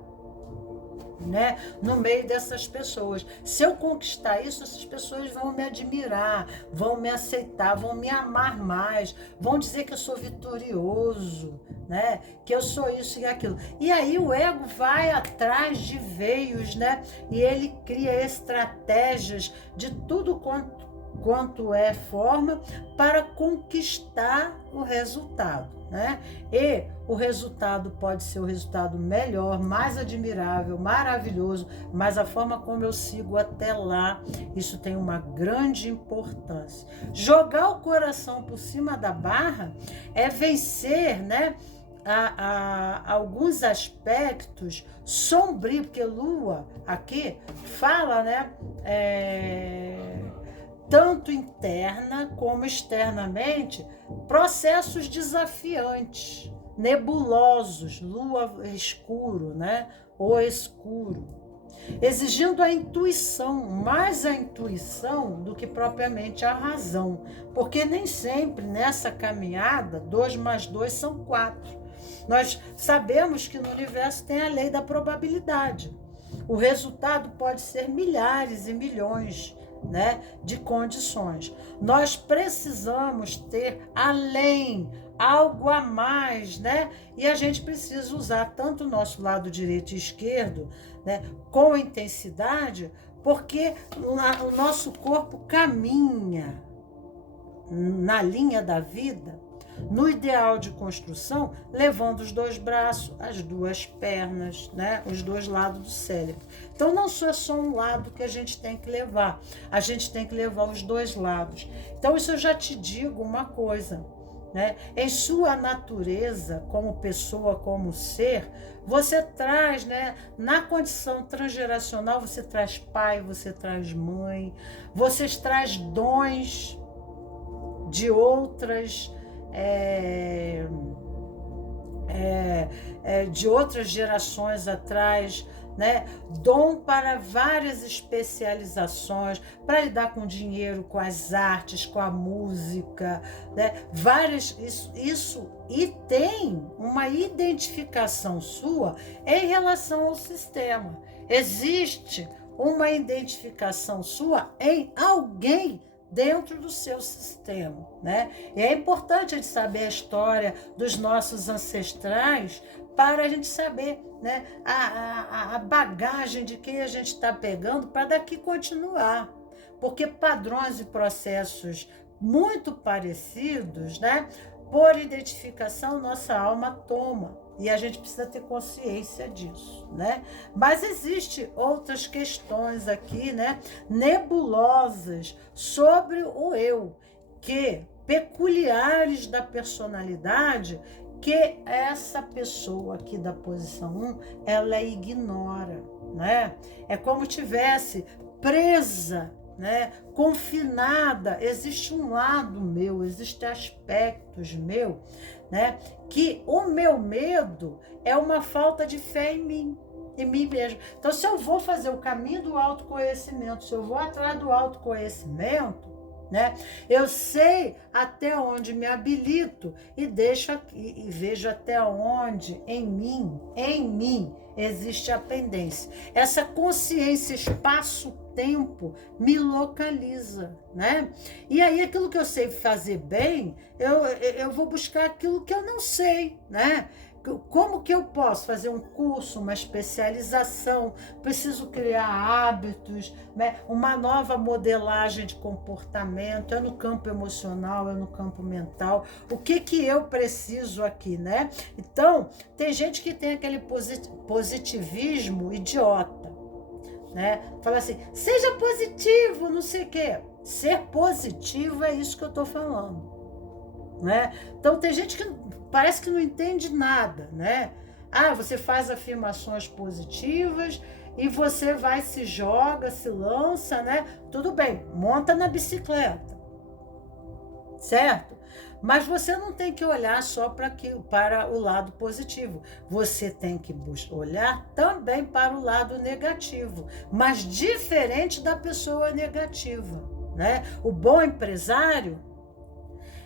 né, no meio dessas pessoas. Se eu conquistar isso, essas pessoas vão me admirar, vão me aceitar, vão me amar mais, vão dizer que eu sou vitorioso, né, que eu sou isso e aquilo. E aí o ego vai atrás de veios, né, e ele cria estratégias de tudo quanto é forma para conquistar o resultado, né? E o resultado pode ser o resultado melhor, mais admirável, maravilhoso, mas a forma como eu sigo até lá, isso tem uma grande importância. Jogar o coração por cima da barra é vencer, né, alguns aspectos sombrios, porque Lua aqui fala, né, tanto interna como externamente, processos desafiantes, nebulosos, lua escuro, né? Ou escuro. exigindo a intuição, mais a intuição do que propriamente a razão, porque nem sempre nessa caminhada 2 mais 2 são 4. Nós sabemos que no universo tem a lei da probabilidade. O resultado pode ser milhares e milhões, né, de condições. Nós precisamos ter além, algo a mais, né? E a gente precisa usar tanto o nosso lado direito e esquerdo, né, com intensidade, porque o nosso corpo caminha na linha da vida, no ideal de construção, levando os 2 braços, as 2 pernas, né? Os 2 lados do cérebro. Então, não é só um lado que a gente tem que levar, a gente tem que levar os 2 lados. Então, isso eu já te digo uma coisa, né? Em sua natureza, como pessoa, como ser, você traz, né? Na condição transgeracional, você traz pai, você traz mãe, você traz dons de outras de outras gerações atrás, né? Dom para várias especializações, para lidar com o dinheiro, com as artes, com a música, né? Isso e tem uma identificação sua em relação ao sistema. Existe uma identificação sua em alguém dentro do seu sistema, né? E é importante a gente saber a história dos nossos ancestrais para a gente saber, né, a bagagem de quem a gente está pegando para daqui continuar. Porque padrões e processos muito parecidos, né, por identificação, nossa alma toma. E a gente precisa ter consciência disso, né? Mas existe outras questões aqui, né? Nebulosas sobre o eu, que peculiares da personalidade, que essa pessoa aqui da posição 1, ela ignora, né? É como tivesse presa, né, confinada. Existe um lado meu, existem aspectos meu, né, que o meu medo é uma falta de fé em mim mesmo. Então, se eu vou fazer o caminho do autoconhecimento, se eu vou atrás do autoconhecimento, né, eu sei até onde me habilito e deixo aqui, e vejo até onde em mim existe a pendência. Essa consciência espaço-tempo me localiza, né? E aí aquilo que eu sei fazer bem, eu vou buscar aquilo que eu não sei, né? Como que eu posso fazer um curso, uma especialização? Preciso criar hábitos, né? Uma nova modelagem de comportamento, é no campo emocional, é no campo mental. O que eu preciso aqui, né? Então, tem gente que tem aquele positivismo idiota, né? Fala assim, seja positivo, não sei o quê. Ser positivo é isso que eu estou falando, né? Então, tem gente que parece que não entende nada, né? Ah, você faz afirmações positivas e você vai, se joga, se lança, né? Tudo bem, monta na bicicleta, certo? Mas você não tem que olhar só para o lado positivo. Você tem que olhar também para o lado negativo, mas diferente da pessoa negativa, né? O bom empresário,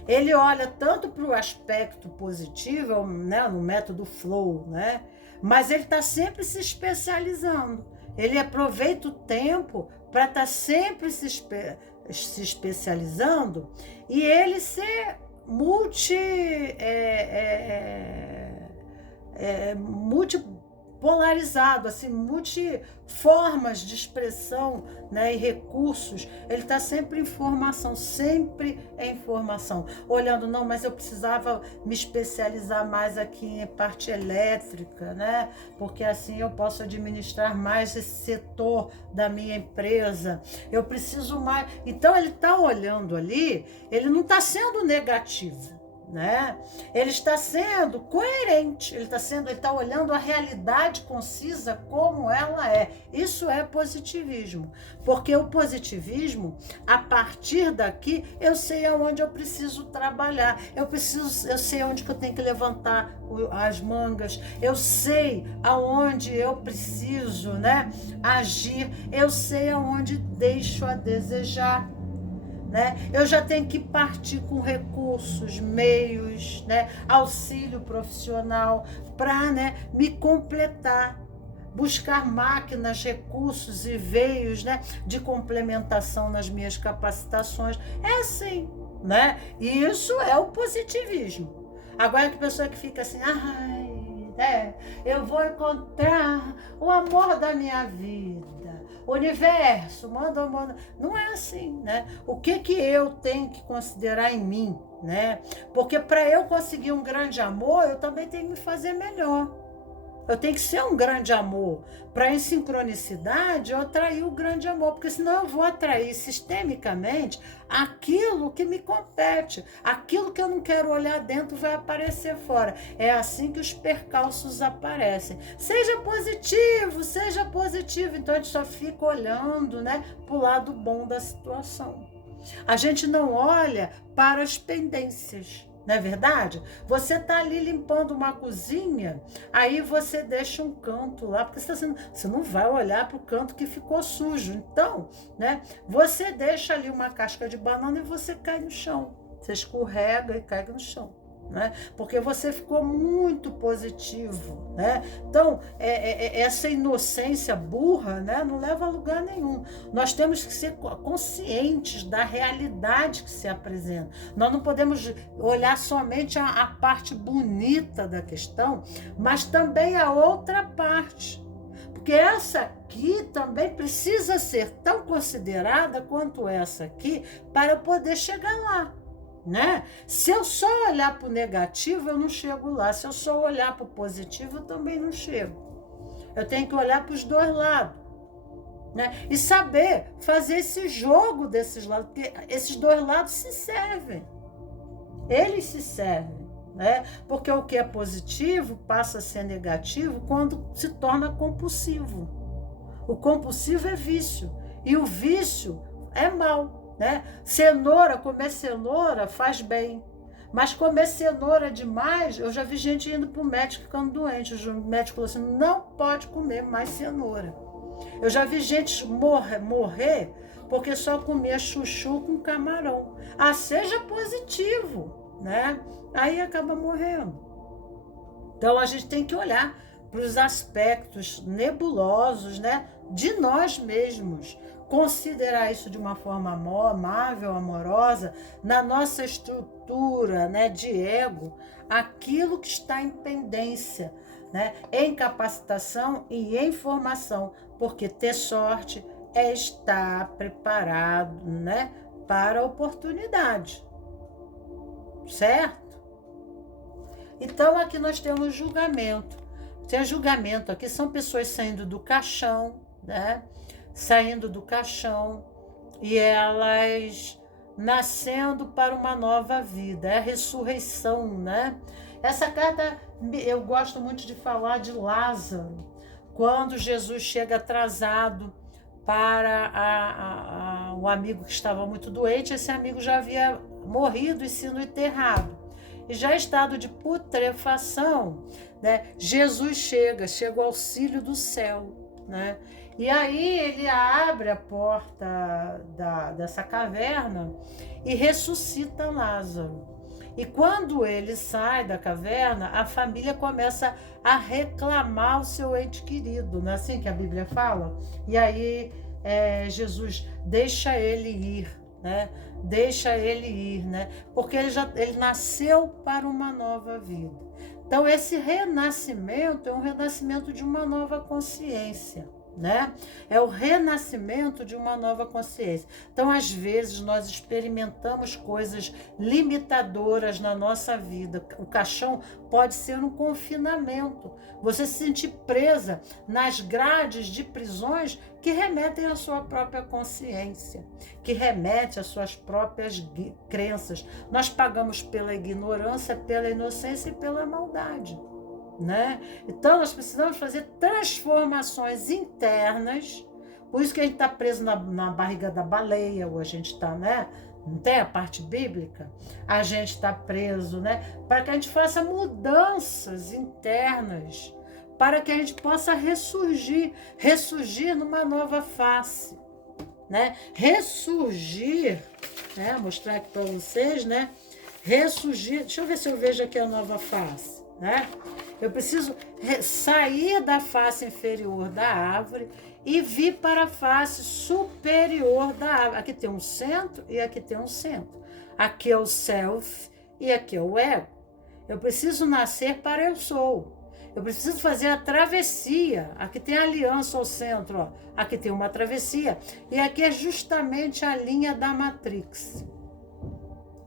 ele olha tanto para o aspecto positivo, né, no método flow, né? Mas ele está sempre se especializando. Ele aproveita o tempo para estar sempre se especializando e ele ser multipolarizado, assim, multiformas de expressão, né, e recursos. Ele está sempre em formação, sempre em formação. Olhando, não, mas eu precisava me especializar mais aqui em parte elétrica, né? Porque assim eu posso administrar mais esse setor da minha empresa. Eu preciso mais. Então ele está olhando ali, ele não está sendo negativo, né? Ele está sendo coerente, ele está olhando a realidade concisa como ela é. Isso é positivismo, porque o positivismo, a partir daqui, eu sei aonde eu preciso trabalhar, eu sei aonde que eu tenho que levantar as mangas, eu sei aonde eu preciso, né, agir, eu sei aonde deixo a desejar. Né? Eu já tenho que partir com recursos, meios, né? Auxílio profissional para, né, me completar, buscar máquinas, recursos e veios, né, de complementação nas minhas capacitações. É assim, né? E isso é o positivismo. Agora que a pessoa que fica assim, eu vou encontrar o amor da minha vida. O universo, manda. Não é assim, né? O que eu tenho que considerar em mim, né? Porque para eu conseguir um grande amor, eu também tenho que me fazer melhor. Eu tenho que ser um grande amor. Para em sincronicidade, eu atrair o grande amor, porque senão eu vou atrair sistemicamente aquilo que me compete. Aquilo que eu não quero olhar dentro vai aparecer fora. É assim que os percalços aparecem. Seja positivo. Então a gente só fica olhando, né, para o lado bom da situação. A gente não olha para as pendências. Não é verdade? Você está ali limpando uma cozinha, aí você deixa um canto lá, porque você não vai olhar para o canto que ficou sujo. Então, né, você deixa ali uma casca de banana e você cai no chão. Você escorrega e cai no chão. Né? Porque você ficou muito positivo, né? Então, essa inocência burra, né, não leva a lugar nenhum. Nós temos que ser conscientes da realidade que se apresenta. Nós não podemos olhar somente a parte bonita da questão, mas também a outra parte. Porque essa aqui também precisa ser tão considerada quanto essa aqui para eu poder chegar lá. Né? Se eu só olhar para o negativo, eu não chego lá. Se eu só olhar para o positivo, eu também não chego. Eu tenho que olhar para os dois lados, né? E saber fazer esse jogo desses lados, porque esses dois lados se servem. Eles se servem, né? Porque o que é positivo passa a ser negativo quando se torna compulsivo. O compulsivo é vício, e o vício é mal. Né? Comer cenoura faz bem, mas comer cenoura demais, eu já vi gente indo para o médico ficando doente. O médico falou assim: não pode comer mais cenoura. Eu já vi gente morrer porque só comia chuchu com camarão. Seja positivo, né? Aí acaba morrendo. Então a gente tem que olhar para os aspectos nebulosos, né, de nós mesmos. Considerar isso de uma forma amável, amorosa, na nossa estrutura, né, de ego, aquilo que está em pendência, né, em capacitação e em formação, porque ter sorte é estar preparado, né, para a oportunidade, certo? Então aqui nós temos julgamento. Tem julgamento aqui, são pessoas saindo do caixão, né? Saindo do caixão e elas nascendo para uma nova vida, é a ressurreição, né? Essa carta, eu gosto muito de falar de Lázaro, quando Jesus chega atrasado para o amigo que estava muito doente. Esse amigo já havia morrido e sido enterrado. E já em estado de putrefação, né, Jesus chega o auxílio do céu, né? E aí ele abre a porta dessa caverna e ressuscita Lázaro. E quando ele sai da caverna, a família começa a reclamar o seu ente querido, não é assim que a Bíblia fala? E aí Jesus deixa ele ir, né? Deixa ele ir, né? Porque ele nasceu para uma nova vida. Então esse renascimento é um renascimento de uma nova consciência, né? É o renascimento de uma nova consciência. Então, às vezes, nós experimentamos coisas limitadoras na nossa vida. O caixão pode ser um confinamento. Você se sentir presa nas grades de prisões que remetem à sua própria consciência, que remete às suas próprias crenças. Nós pagamos pela ignorância, pela inocência e pela maldade, né? Então, nós precisamos fazer transformações internas. Por isso que a gente está preso na barriga da baleia, ou a gente está, né? Não tem a parte bíblica? A gente está preso, né? Para que a gente faça mudanças internas, para que a gente possa ressurgir numa nova face, né? Ressurgir, né? Mostrar aqui para vocês, né? Ressurgir. Deixa eu ver se eu vejo aqui a nova face, né? Eu preciso sair da face inferior da árvore e vir para a face superior da árvore. Aqui tem um centro e aqui tem um centro. Aqui é o self e aqui é o ego. Eu preciso nascer para eu sou. Eu preciso fazer a travessia. Aqui tem a aliança ao centro, ó. Aqui tem uma travessia. E aqui é justamente a linha da Matrix.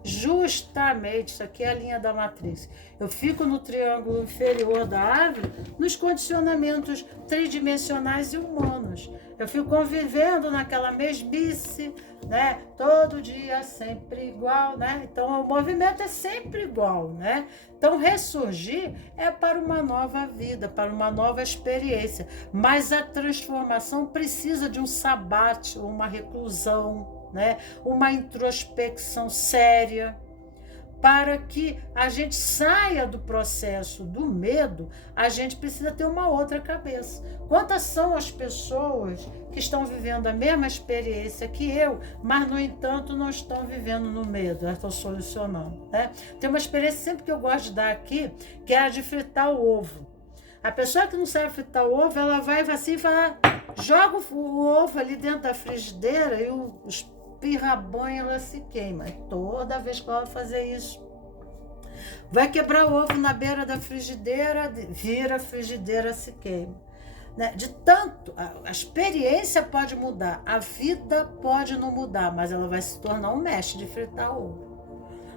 Justamente, isso aqui é a linha da matriz. Eu fico no triângulo inferior da árvore, nos condicionamentos tridimensionais e humanos. Eu fico convivendo naquela mesmice, né? Todo dia sempre igual, né? Então, o movimento é sempre igual, né? Então, ressurgir é para uma nova vida, para uma nova experiência. Mas a transformação precisa de um sabático, uma reclusão, né? Uma introspecção séria, para que a gente saia do processo do medo. A gente precisa ter uma outra cabeça. Quantas são as pessoas que estão vivendo a mesma experiência que eu, mas, no entanto, não estão vivendo no medo, elas estão solucionando, né? Tem uma experiência sempre que eu gosto de dar aqui, que é a de fritar o ovo. A pessoa que não sabe fritar o ovo, ela vai assim e fala, joga o ovo ali dentro da frigideira e os pirrabanha, ela se queima. Toda vez que ela vai fazer isso, vai quebrar o ovo na beira da frigideira, vira a frigideira, se queima, né? De tanto, a experiência pode mudar, a vida pode não mudar, mas ela vai se tornar um mestre de fritar ovo.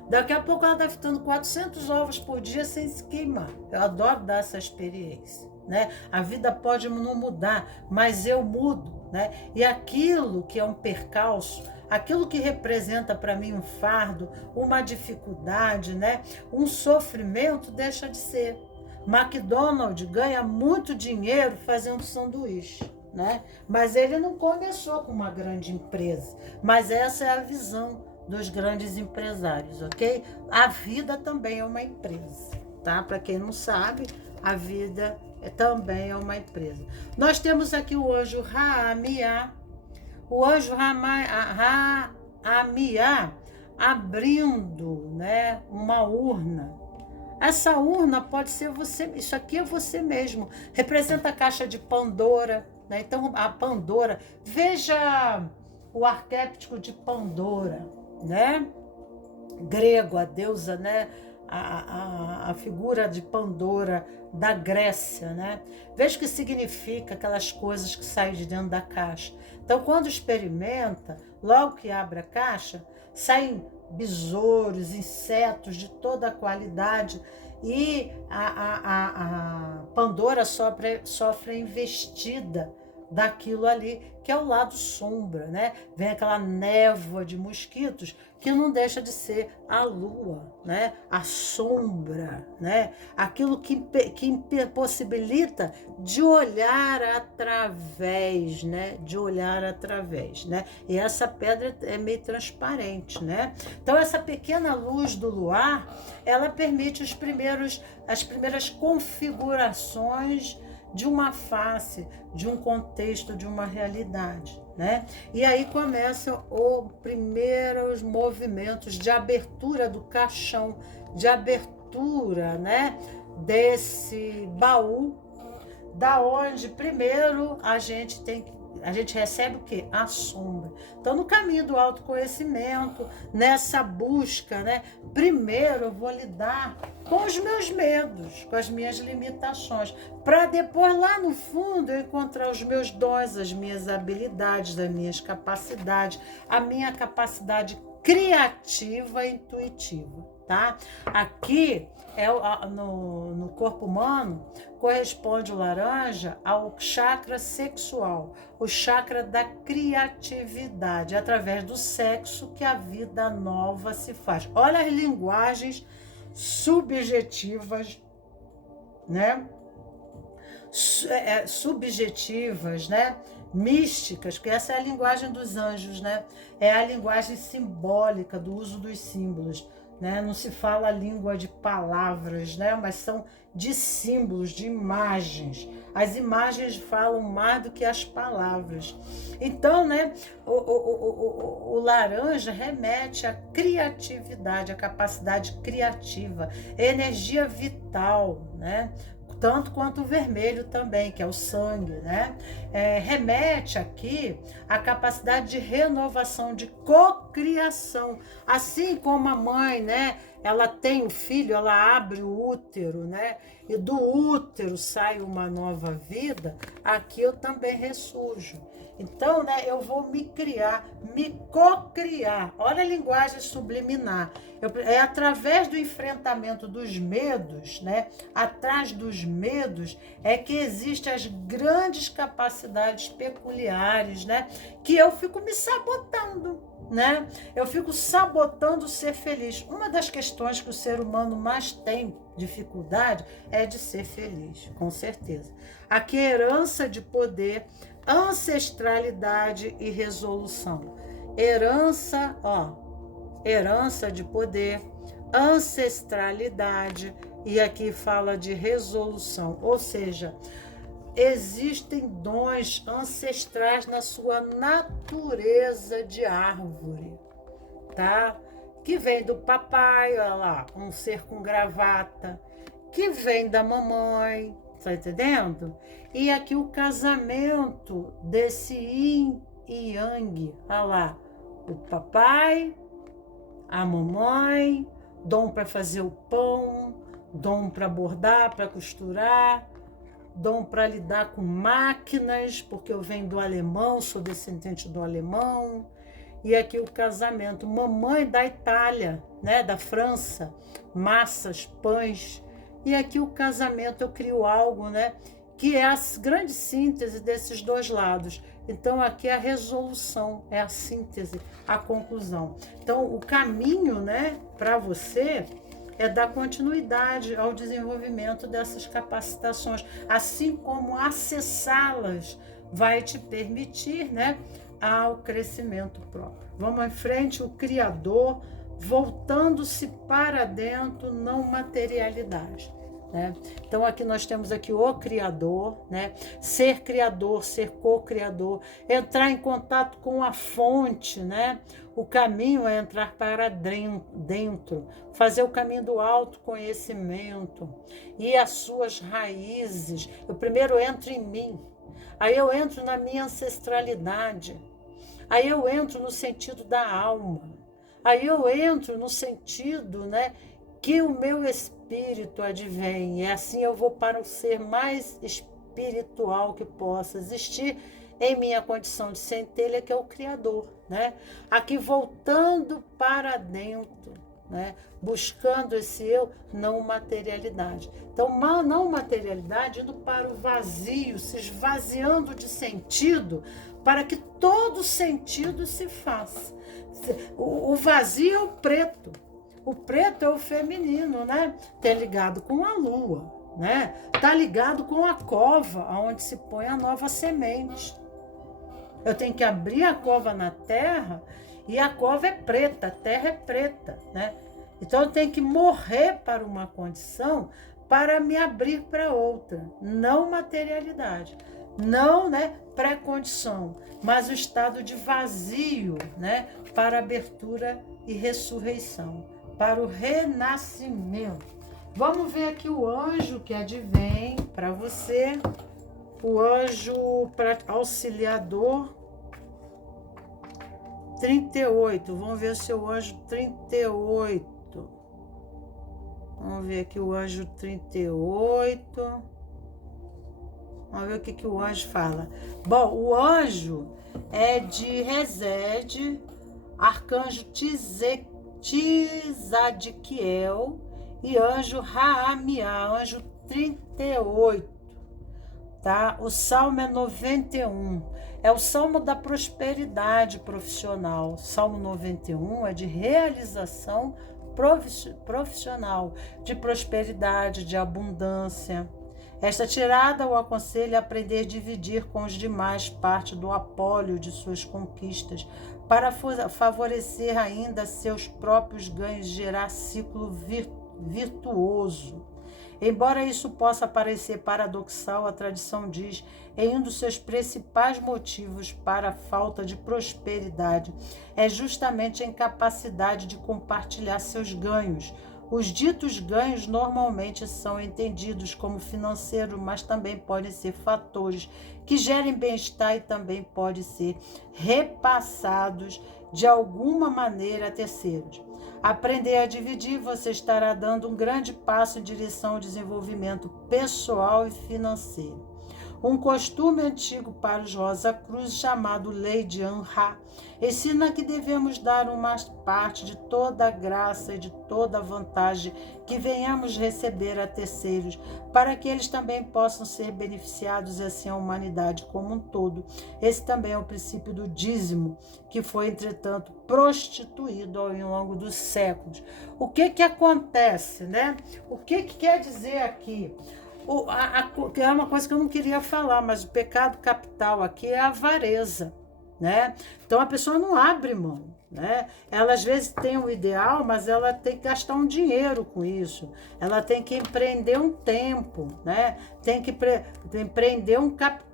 Daqui a pouco ela está fritando 400 ovos por dia sem se queimar. Eu adoro dar essa experiência, né? A vida pode não mudar, mas eu mudo, né? E aquilo que é um percalço, aquilo que representa para mim um fardo, uma dificuldade, né? Um sofrimento, deixa de ser. McDonald's ganha muito dinheiro fazendo sanduíche, né? Mas ele não começou com uma grande empresa. Mas essa é a visão dos grandes empresários, ok? A vida também é uma empresa, tá? Para quem não sabe, a vida também é uma empresa. Nós temos aqui o anjo Raamiá. O anjo Raamiá abrindo, né, uma urna. Essa urna pode ser você, isso aqui é você mesmo. Representa a caixa de Pandora, né? Então, a Pandora, veja o arquétipo de Pandora, né? Grego, a deusa, né? A figura de Pandora da Grécia, né? Veja o que significa aquelas coisas que saem de dentro da caixa. Então, quando experimenta, logo que abre a caixa, saem besouros, insetos de toda a qualidade, e a Pandora sofre a investida daquilo ali, que é o lado sombra, né? Vem aquela névoa de mosquitos, que não deixa de ser a lua, né? A sombra, né? Aquilo que impossibilita de olhar através, né? De olhar através, né? E essa pedra é meio transparente, né? Então, essa pequena luz do luar, ela permite as primeiras configurações de uma face, de um contexto, de uma realidade, né? E aí começam os primeiros movimentos de abertura do caixão, de abertura, né, desse baú, da onde primeiro a gente tem que a gente recebe o quê? A sombra. Então, no caminho do autoconhecimento, nessa busca, né? Primeiro eu vou lidar com os meus medos, com as minhas limitações, para depois, lá no fundo, eu encontrar os meus dons, as minhas habilidades, as minhas capacidades, a minha capacidade criativa e intuitiva, tá? Aqui, no corpo humano, corresponde o laranja ao chakra sexual, o chakra da criatividade, através do sexo que a vida nova se faz. Olha as linguagens subjetivas, né? Subjetivas, né? Místicas, porque essa é a linguagem dos anjos, né? É a linguagem simbólica do uso dos símbolos, né? Não se fala a língua de palavras, né? Mas são de símbolos, de imagens. As imagens falam mais do que as palavras. Então, né, o laranja remete à criatividade, à capacidade criativa, energia vital, né? Tanto quanto o vermelho também, que é o sangue, né? Remete aqui à capacidade de renovação, de cocriação. Assim como a mãe, né? Ela tem o filho, ela abre o útero, né? E do útero sai uma nova vida, aqui eu também ressurjo. Então, né, eu vou me criar, me cocriar. Olha a linguagem subliminar. É através do enfrentamento dos medos, né? Atrás dos medos é que existem as grandes capacidades peculiares, né? Que eu fico me sabotando, né? Eu fico sabotando ser feliz. Uma das questões que o ser humano mais tem dificuldade é de ser feliz, com certeza. Aqui herança de poder, ancestralidade e resolução. Herança de poder, ancestralidade e aqui fala de resolução, ou seja, existem dons ancestrais na sua natureza de árvore, tá? Que vem do papai, olha lá, um ser com gravata, que vem da mamãe, tá entendendo? E aqui o casamento desse yin e yang, olha lá, o papai, a mamãe, dom para fazer o pão, dom para bordar, para costurar, dom para lidar com máquinas, porque eu venho do alemão, sou descendente do alemão. E aqui o casamento, mamãe da Itália, né, da França, massas, pães. E aqui o casamento eu crio algo, né, que é a grande síntese desses dois lados. Então aqui é a resolução, é a síntese, a conclusão. Então o caminho, né, para você é dar continuidade ao desenvolvimento dessas capacitações, assim como acessá-las vai te permitir, né, ao crescimento próprio. Vamos em frente, o Criador, voltando-se para dentro, não materialidade. Né? Então aqui nós temos aqui o Criador, né? Ser criador, ser co-criador, entrar em contato com a fonte, né? O caminho é entrar para dentro, fazer o caminho do autoconhecimento e as suas raízes. Eu primeiro entro em mim, aí eu entro na minha ancestralidade, aí eu entro no sentido da alma, aí eu entro no sentido, né, que o meu espírito advém, e assim eu vou para o ser mais espiritual que possa existir em minha condição de centelha, que é o Criador, né? Aqui voltando para dentro, né? Buscando esse eu, não materialidade. Então, não materialidade indo para o vazio, se esvaziando de sentido, para que todo sentido se faça. O vazio é o preto. O preto é o feminino, né? Tá ligado com a lua, né? Tá ligado com a cova, onde se põe a nova semente. Eu tenho que abrir a cova na terra e a cova é preta, a terra é preta, né? Então eu tenho que morrer para uma condição para me abrir para outra. Não materialidade, não, né, pré-condição, mas o estado de vazio, né, para abertura e ressurreição, para o renascimento. Vamos ver aqui o anjo que advém para você. O anjo auxiliador 38. Vamos ver se o anjo 38. Vamos ver aqui o anjo 38. Vamos ver o que o anjo fala. Bom, o anjo é de Resede, arcanjo Tzadkiel e anjo Raamiá, anjo 38. Tá? O salmo é 91. É o salmo da prosperidade profissional. Salmo 91 é de realização profissional, de prosperidade, de abundância. Esta tirada o aconselha a aprender a dividir com os demais parte do apólio de suas conquistas, para favorecer ainda seus próprios ganhos, gerar ciclo virtuoso. Embora isso possa parecer paradoxal, a tradição diz, em um dos seus principais motivos para a falta de prosperidade é justamente a incapacidade de compartilhar seus ganhos. Os ditos ganhos normalmente são entendidos como financeiros, mas também podem ser fatores que gerem bem-estar e também podem ser repassados de alguma maneira a terceiros. Aprender a dividir, você estará dando um grande passo em direção ao desenvolvimento pessoal e financeiro. Um costume antigo para os Rosa Cruz, chamado Lei de Anra, ensina que devemos dar uma parte de toda a graça e de toda a vantagem que venhamos receber a terceiros, para que eles também possam ser beneficiados e assim a humanidade como um todo. Esse também é o princípio do dízimo, que foi, entretanto, prostituído ao longo dos séculos. O que acontece, né? O que quer dizer aqui? Que é uma coisa que eu não queria falar, mas o pecado capital aqui é a avareza, né? Então a pessoa não abre mão, né? Ela às vezes tem um ideal, mas ela tem que gastar um dinheiro com isso. Ela tem que empreender um tempo, né? Tem que empreender um capital.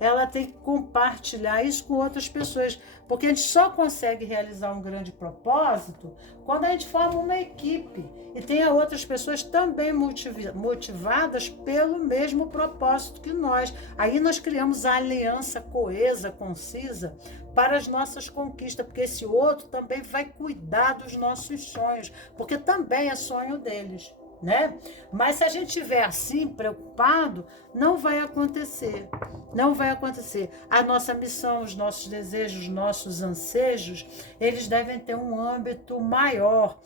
Ela tem que compartilhar isso com outras pessoas, porque a gente só consegue realizar um grande propósito quando a gente forma uma equipe e tem outras pessoas também motivadas pelo mesmo propósito que nós. Aí nós criamos a aliança coesa, concisa, para as nossas conquistas, porque esse outro também vai cuidar dos nossos sonhos, porque também é sonho deles, né? Mas se a gente estiver assim, preocupado, não vai acontecer. Não vai acontecer. A nossa missão, os nossos desejos, os nossos ansejos, eles devem ter um âmbito maior.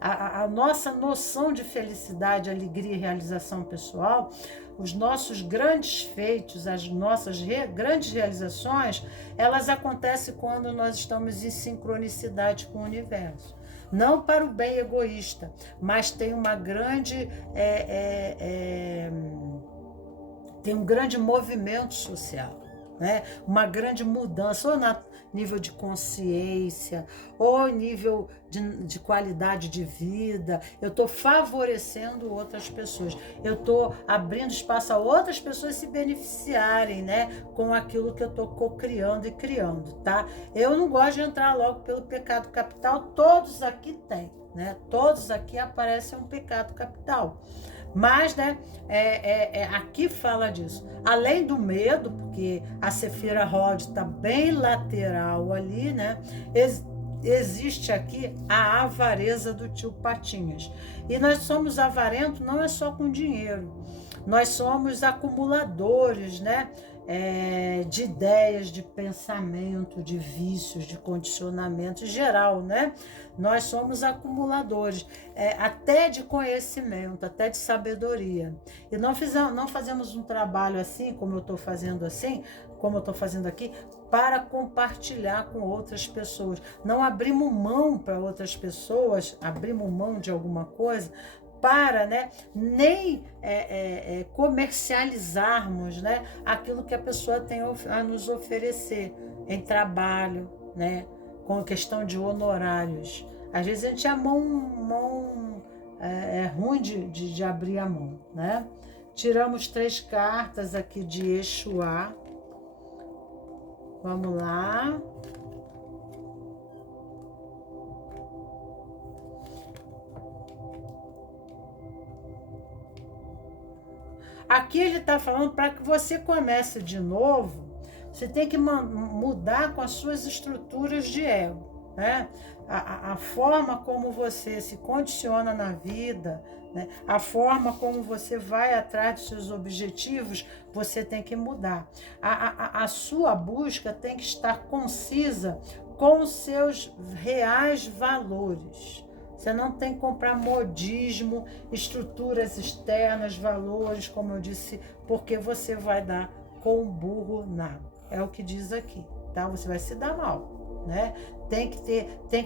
A nossa noção de felicidade, alegria e realização pessoal, os nossos grandes feitos, as nossas grandes realizações, elas acontecem quando nós estamos em sincronicidade com o universo. Não para o bem egoísta, mas tem uma grande tem um grande movimento social, né? Uma grande mudança, ou na nível de consciência, ou nível de qualidade de vida. Eu estou favorecendo outras pessoas, eu estou abrindo espaço a outras pessoas se beneficiarem, né, com aquilo que eu estou co-criando e criando, tá? Eu não gosto de entrar logo pelo pecado capital, todos aqui têm, né? Todos aqui aparecem um pecado capital. Mas, né, aqui fala disso. Além do medo, porque a Sefira Rod está bem lateral ali, né? Existe aqui a avareza do tio Patinhas. E nós somos avarentos não é só com dinheiro. Nós somos acumuladores, né? De ideias, de pensamento, de vícios, de condicionamento em geral, né? Nós somos acumuladores, até de conhecimento, até de sabedoria. E não fazemos um trabalho assim, como eu estou fazendo aqui, para compartilhar com outras pessoas. Não abrimos mão para outras pessoas, abrimos mão de alguma coisa, para, né, nem comercializarmos, né, aquilo que a pessoa tem a nos oferecer em trabalho, né, com a questão de honorários. Às vezes a gente é ruim de abrir a mão, né? Tiramos 3 cartas aqui de Exuá. Vamos lá. Aqui ele está falando para que você comece de novo, você tem que mudar com as suas estruturas de ego, né? A forma como você se condiciona na vida, né? A forma como você vai atrás dos seus objetivos, você tem que mudar. A sua busca tem que estar concisa com os seus reais valores. Você não tem que comprar modismo, estruturas externas, valores, como eu disse, porque você vai dar com o burro na água. É o que diz aqui, tá? Você vai se dar mal, né? Tem que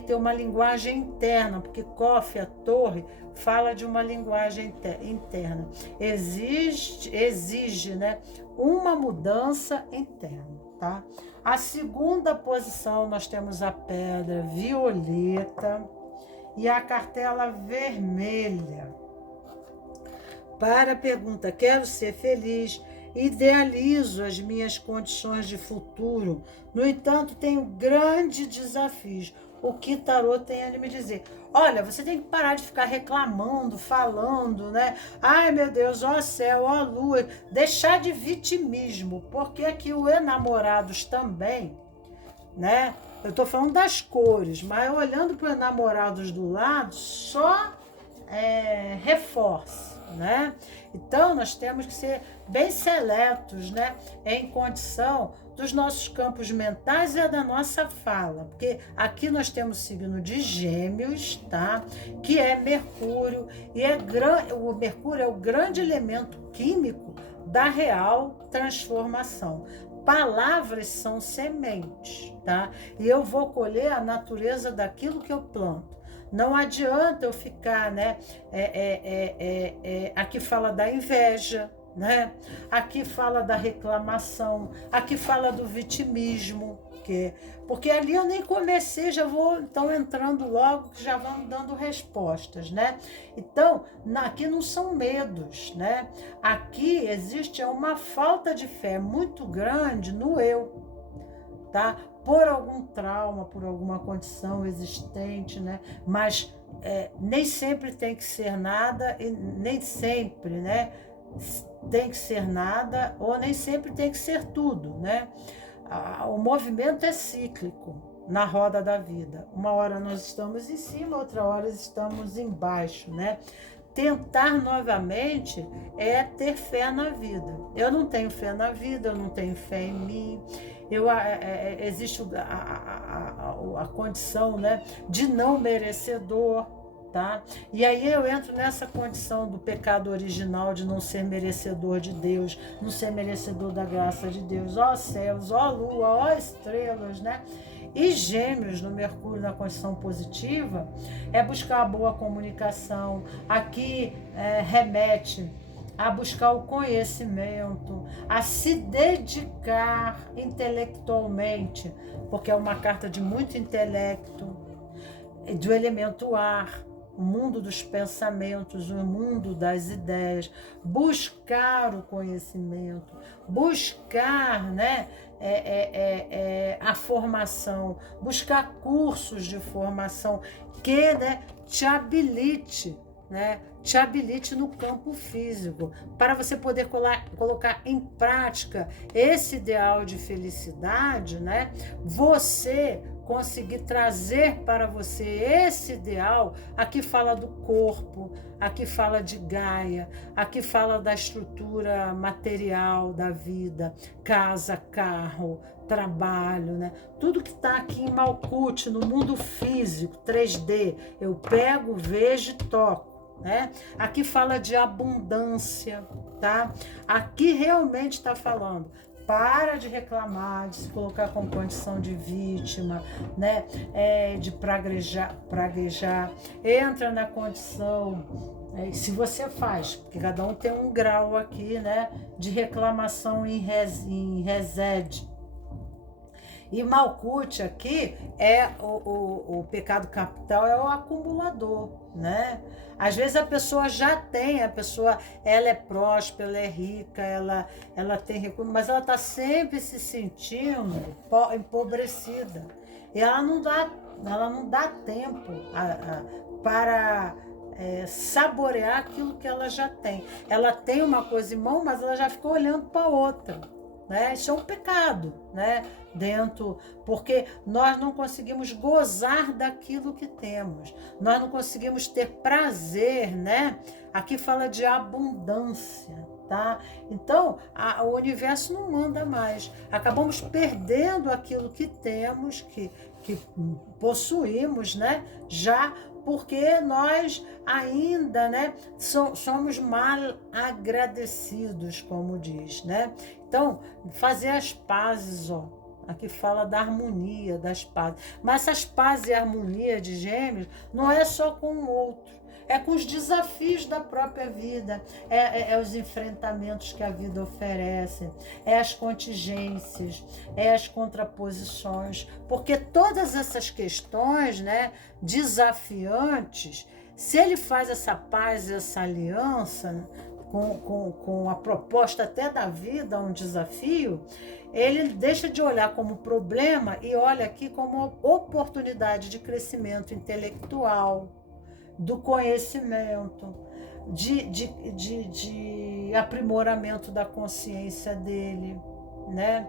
ter uma linguagem interna, porque Kofi, a torre, fala de uma linguagem interna. Exige, né, uma mudança interna, tá? A segunda posição, nós temos a pedra violeta e a cartela vermelha. Para a pergunta, quero ser feliz, idealizo as minhas condições de futuro, no entanto, tenho grandes desafios. O que Tarô tem a me dizer? Olha, você tem que parar de ficar reclamando, falando, né? Ai, meu Deus, ó céu, ó lua. Deixar de vitimismo, porque aqui o enamorados também, né? Eu tô falando das cores, mas olhando para os enamorados do lado, só reforça, né? Então, nós temos que ser bem seletos, né? Em condição dos nossos campos mentais e da nossa fala, porque aqui nós temos o signo de Gêmeos, tá? Que é Mercúrio, e o Mercúrio é o grande elemento químico da real transformação. Palavras são sementes, tá? E eu vou colher a natureza daquilo que eu planto. Não adianta eu ficar, né? Aqui fala da inveja, né? Aqui fala da reclamação, aqui fala do vitimismo, porque ali eu nem comecei, já vou então entrando logo, que já vão dando respostas, né? Então, aqui não são medos, né? Aqui existe uma falta de fé muito grande no eu, tá? Por algum trauma, por alguma condição existente, né? Mas nem sempre tem que ser nada, e nem sempre, né? Tem que ser nada, ou nem sempre tem que ser tudo, né? O movimento é cíclico na roda da vida. Uma hora nós estamos em cima, outra hora estamos embaixo, né? Tentar novamente é ter fé na vida. Eu não tenho fé na vida, eu não tenho fé em mim. Existe a condição, né, de não merecedor, tá? E aí eu entro nessa condição do pecado original de não ser merecedor de Deus, não ser merecedor da graça de Deus. Ó céus, ó lua, ó estrelas, né? E Gêmeos no Mercúrio na condição positiva é buscar a boa comunicação. Aqui remete a buscar o conhecimento, a se dedicar intelectualmente, porque é uma carta de muito intelecto, do elemento ar, o mundo dos pensamentos, o mundo das ideias, buscar o conhecimento, buscar, né, a formação, buscar cursos de formação que, né, te habilite, né, te habilite no campo físico, para você poder colocar em prática esse ideal de felicidade, né? Você conseguir trazer para você esse ideal. Aqui fala do corpo, aqui fala de Gaia, aqui fala da estrutura material da vida, casa, carro, trabalho, né? Tudo que está aqui em Malkuth, no mundo físico, 3D, eu pego, vejo e toco. Né? Aqui fala de abundância, tá? Aqui realmente está falando, para de reclamar, de se colocar como condição de vítima, né? De praguejar, entra na condição, se você faz, porque cada um tem um grau aqui, né? De reclamação em resede. E Malkuth aqui é o pecado capital, é o acumulador, né? Às vezes a pessoa já tem, ela é próspera, ela é rica, ela tem recursos, mas ela está sempre se sentindo empobrecida. E ela não dá tempo para saborear aquilo que ela já tem. Ela tem uma coisa em mão, mas ela já ficou olhando para outra. Né? Isso é um pecado, né? Porque nós não conseguimos gozar daquilo que temos, nós não conseguimos ter prazer, né? Aqui fala de abundância, tá? Então, o universo não manda mais, acabamos perdendo aquilo que temos, que possuímos, né? Já porque nós ainda, né, somos mal agradecidos, como diz, né? Então, fazer as pazes, ó. Aqui fala da harmonia, das pazes. Mas essas pazes e harmonia de Gêmeos não é só com o outro, é com os desafios da própria vida, é os enfrentamentos que a vida oferece, é as contingências, é as contraposições, porque todas essas questões, né, desafiantes, se ele faz essa paz, essa aliança, com a proposta até da vida, um desafio, ele deixa de olhar como problema e olha aqui como oportunidade de crescimento intelectual, do conhecimento, de aprimoramento da consciência dele, né?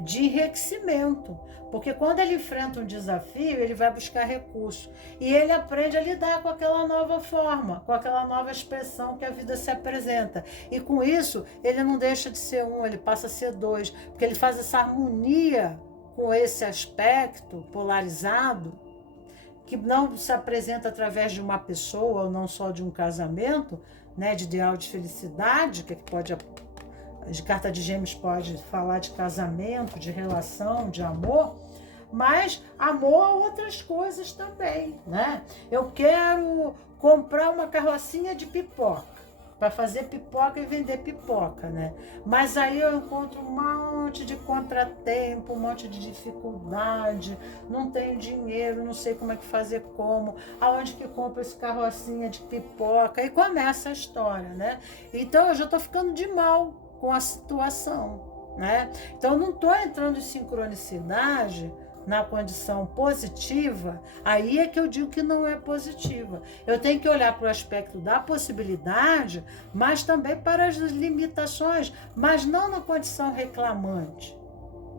De enriquecimento, porque quando ele enfrenta um desafio, ele vai buscar recursos e ele aprende a lidar com aquela nova forma, com aquela nova expressão que a vida se apresenta, e com isso ele não deixa de ser um, ele passa a ser dois, porque ele faz essa harmonia com esse aspecto polarizado, que não se apresenta através de uma pessoa ou não só de um casamento, né, de ideal de felicidade, que pode, de carta de Gêmeos pode falar de casamento, de relação, de amor, mas amor a outras coisas também, né? Eu quero comprar uma carrocinha de pipoca, para fazer pipoca e vender pipoca, né? Mas aí eu encontro um monte de contratempo, um monte de dificuldade, não tenho dinheiro, não sei como é que fazer como, aonde que compro esse carrocinha de pipoca, e começa a história, né? Então eu já estou ficando de mal com a situação, né? Então eu não estou entrando em sincronicidade na condição positiva, aí é que eu digo que não é positiva. Eu tenho que olhar para o aspecto da possibilidade, mas também para as limitações, mas não na condição reclamante,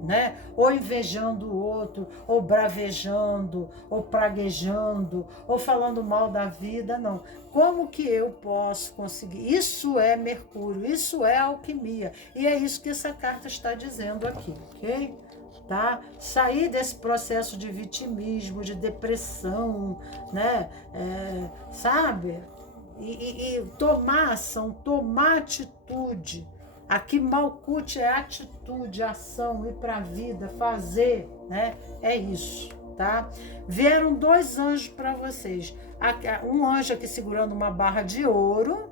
né? Ou invejando o outro, ou bravejando, ou praguejando, ou falando mal da vida, não. Como que eu posso conseguir? Isso é Mercúrio, isso é alquimia, e é isso que essa carta está dizendo aqui, ok? Tá? Sair desse processo de vitimismo, de depressão, né? Sabe? E tomar ação, tomar atitude. Aqui Malkuth é atitude, ação, ir para a vida, fazer, né? É isso, tá? Vieram dois anjos para vocês. Um anjo aqui segurando uma barra de ouro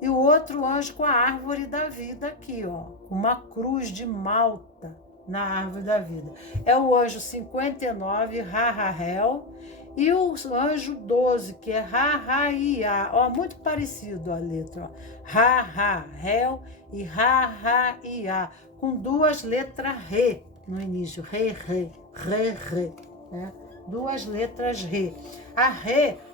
e o outro anjo com a árvore da vida aqui, ó, uma cruz de malta na árvore da vida. É o anjo 59, Rahahel, e o anjo 12, que é Rahaiá. Ó, muito parecido a letra, ó. Rahahel e Rahaiá, com duas letras Re no início, Re, né? Duas letras Re.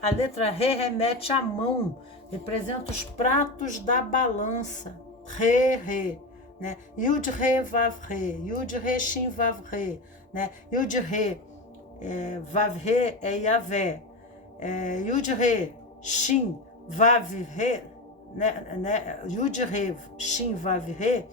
A letra Re remete à mão, representa os pratos da balança. Re. Né? Yud Re Vav Re, Yud Re Shin Vav Re, né? Yud Re Vav Re é Yavé, Yud Re Shin Vav Re, né? Yud Re Shin Vav Re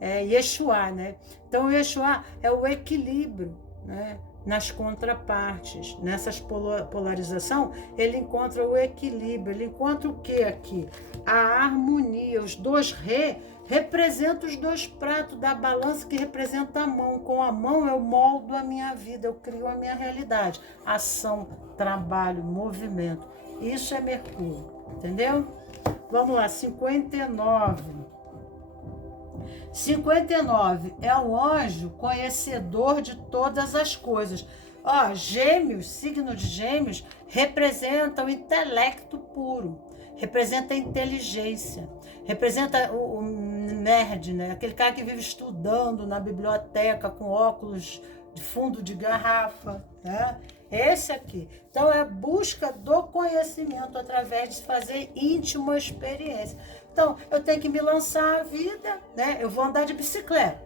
é Yeshua, né? Então Yeshua é o equilíbrio, né? Nas contrapartes, nessas polarização, ele encontra o equilíbrio, ele encontra o que aqui? A harmonia, os dois Re representa os dois pratos da balança, que representa a mão. Com a mão eu moldo a minha vida, eu crio a minha realidade. Ação, trabalho, movimento. Isso é Mercúrio, entendeu? Vamos lá, 59. 59 é o anjo conhecedor de todas as coisas. Ó, Gêmeos, signo de Gêmeos, representa o intelecto puro, representa a inteligência, representa o nerd, né? Aquele cara que vive estudando na biblioteca com óculos de fundo de garrafa, né? Esse aqui. Então, é a busca do conhecimento através de fazer íntima experiência. Então, eu tenho que me lançar à vida, né? Eu vou andar de bicicleta.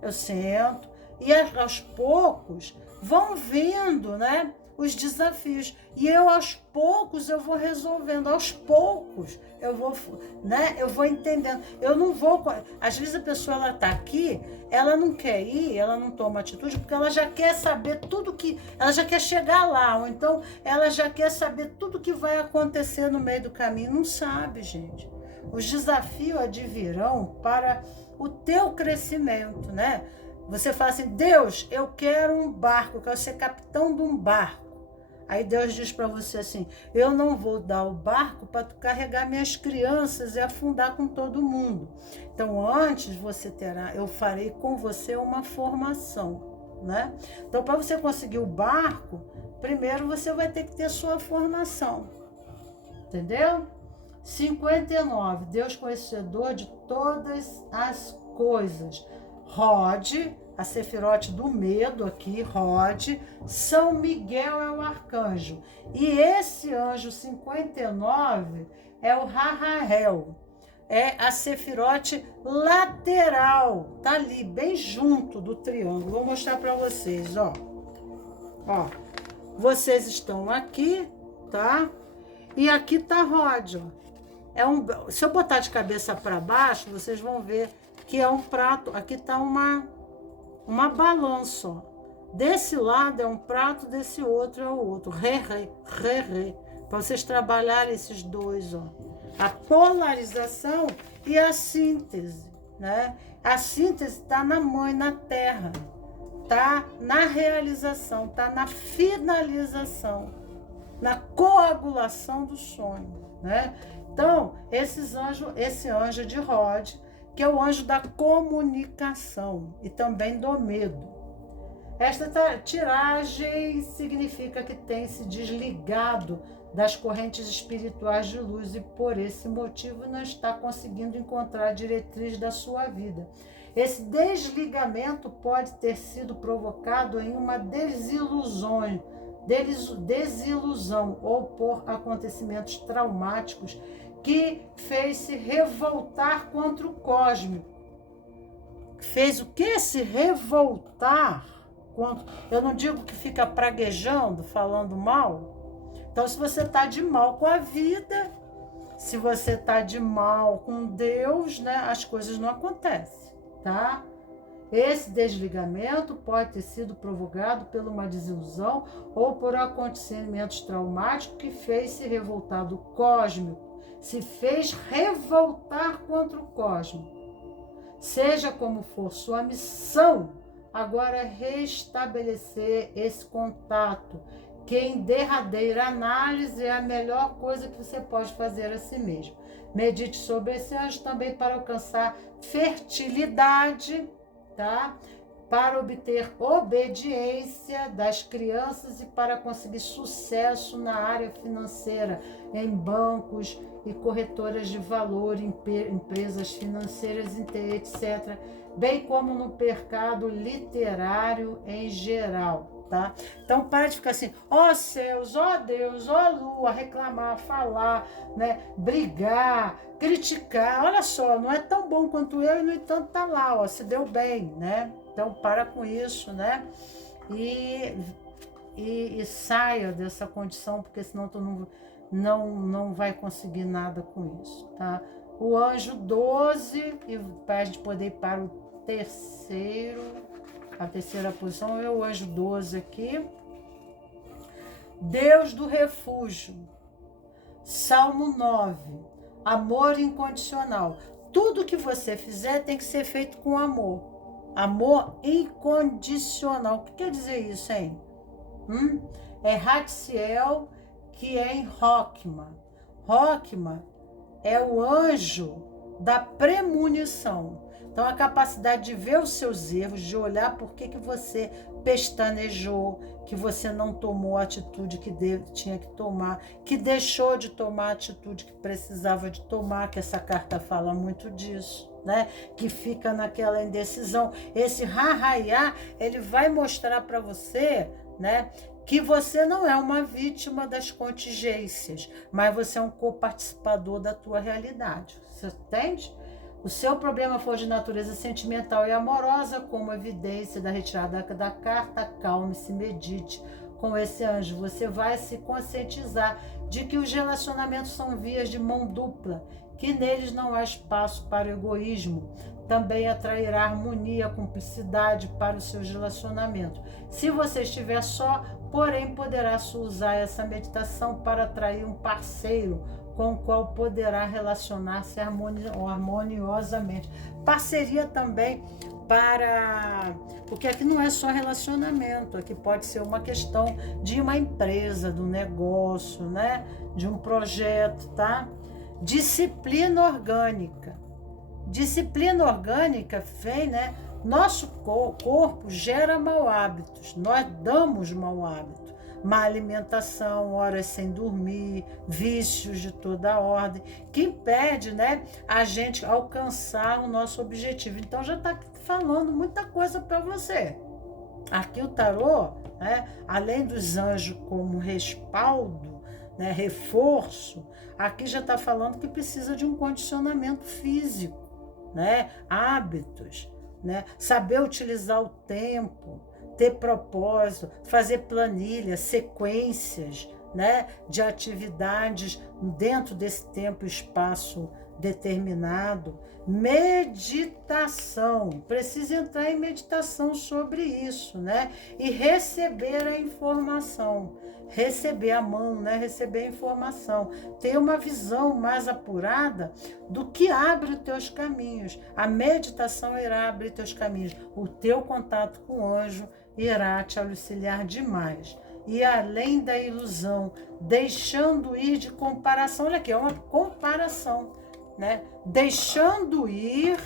Eu sento e aos poucos vão vindo, né, os desafios. E eu aos poucos eu vou resolvendo, aos poucos eu vou, né, eu vou entendendo. Eu não vou, às vezes a pessoa ela tá aqui, ela não quer ir, ela não toma atitude porque ela já quer saber tudo que, ela já quer chegar lá, ou então ela já quer saber tudo que vai acontecer no meio do caminho. Não sabe, gente. Os desafios advirão para o teu crescimento, né? Você fala assim, Deus, eu quero um barco, eu quero ser capitão de um barco. Aí Deus diz para você assim, eu não vou dar o barco para tu carregar minhas crianças e afundar com todo mundo. Então antes eu farei com você uma formação, né? Então para você conseguir o barco, primeiro você vai ter que ter sua formação, entendeu? 59, Deus conhecedor de todas as coisas. Rode, a Sefirote do medo aqui, Rode, São Miguel é o arcanjo. E esse anjo 59 é o Rahael, é a Sefirote lateral, tá ali, bem junto do triângulo. Vou mostrar para vocês, ó. Ó, vocês estão aqui, tá? E aqui tá Rode, ó. Se eu botar de cabeça para baixo, vocês vão ver que é um prato. Aqui está uma balança. Ó. Desse lado é um prato, desse outro é o outro. Ré. Para vocês trabalharem esses dois. Ó. A polarização e a síntese. Né? A síntese está na mãe, na terra. Está na realização, está na finalização, na coagulação do sonho. Né? Então, esse anjo de Rode, que é o anjo da comunicação e também do medo. Esta tiragem significa que tem se desligado das correntes espirituais de luz e por esse motivo não está conseguindo encontrar a diretriz da sua vida. Esse desligamento pode ter sido provocado em uma desilusão ou por acontecimentos traumáticos que fez se revoltar contra o cósmico. Fez o que? Se revoltar contra... Eu não digo que fica praguejando, falando mal. Então, se você está de mal com a vida, se você está de mal com Deus, né, as coisas não acontecem, tá? Esse desligamento pode ter sido provocado por uma desilusão ou por acontecimentos traumáticos que fez se revoltar do cósmico, se fez revoltar contra o cosmos. Seja como for, sua missão agora é restabelecer esse contato, que em derradeira análise é a melhor coisa que você pode fazer a si mesmo. Medite sobre esse anjo também para alcançar fertilidade, tá? Para obter obediência das crianças e para conseguir sucesso na área financeira, em bancos e corretoras de valor, empresas financeiras, etc., bem como no mercado literário em geral, tá? Então, para de ficar assim, ó céus, ó Deus, ó lua, reclamar, falar, né, brigar, criticar. Olha só, não é tão bom quanto eu e, no entanto, tá lá, ó, se deu bem, né? Então, para com isso, né? E saia dessa condição, porque senão tu não vai conseguir nada com isso, tá? O anjo 12, e para a gente poder ir para o a terceira posição, é o anjo 12 aqui. Deus do refúgio. Salmo 9. Amor incondicional. Tudo que você fizer tem que ser feito com amor. Amor incondicional. O que quer dizer isso, hein? É Ratziel, que é em Rockman. Rockman é o anjo da premonição. Então, a capacidade de ver os seus erros, de olhar por que você pestanejou, que você não tomou a atitude que tinha que tomar, que deixou de tomar a atitude que precisava de tomar, que essa carta fala muito disso, né? Que fica naquela indecisão. Esse Rahayá, ele vai mostrar para você, né? Que você não é uma vítima das contingências, mas você é um coparticipador da tua realidade. Você entende? O seu problema for de natureza sentimental e amorosa, como evidência da retirada da carta, acalme-se, medite com esse anjo. Você vai se conscientizar de que os relacionamentos são vias de mão dupla, que neles não há espaço para o egoísmo. Também atrairá harmonia, cumplicidade para os seus relacionamentos. Se você estiver só, porém, poderá usar essa meditação para atrair um parceiro com o qual poderá relacionar-se harmoniosamente. Parceria também para... Porque aqui não é só relacionamento, aqui pode ser uma questão de uma empresa, do negócio, né? De um projeto, tá? Disciplina orgânica. Disciplina orgânica vem, né? Nosso corpo gera mau hábitos, nós damos mau hábito. Má alimentação, horas sem dormir, vícios de toda ordem, que impede, né, a gente alcançar o nosso objetivo. Então já está falando muita coisa para você. Aqui o tarô, né, além dos anjos como respaldo, né, reforço, aqui já está falando que precisa de um condicionamento físico, né, hábitos, né, saber utilizar o tempo, ter propósito, fazer planilha, sequências, né, de atividades dentro desse tempo e espaço determinado. Meditação, precisa entrar em meditação sobre isso, né? E receber a informação, receber a mão, né? Receber a informação, ter uma visão mais apurada do que abre os teus caminhos. A meditação irá abrir teus caminhos, o teu contato com o anjo irá te auxiliar demais. E além da ilusão, deixando ir de comparação, olha aqui, é uma comparação, né? Deixando ir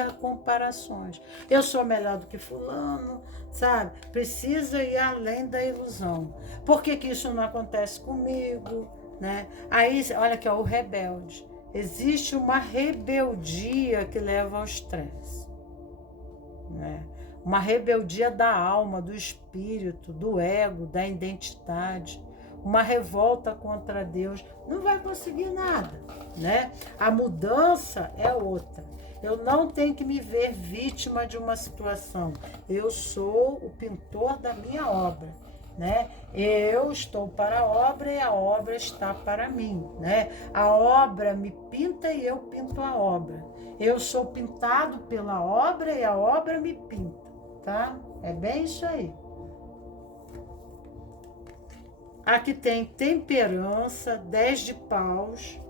a comparações. Eu sou melhor do que fulano, sabe? Precisa ir além da ilusão. Por que que isso não acontece comigo, né? Aí, olha aqui, ó, o rebelde. Existe uma rebeldia que leva ao estresse, né? Uma rebeldia da alma, do espírito, do ego, da identidade, uma revolta contra Deus, não vai conseguir nada, né? A mudança é outra. Eu não tenho que me ver vítima de uma situação. Eu sou o pintor da minha obra, né? Eu estou para a obra e a obra está para mim, né? A obra me pinta e eu pinto a obra. Eu sou pintado pela obra e a obra me pinta. Tá? É bem isso aí. Aqui tem temperança, 10 de paus.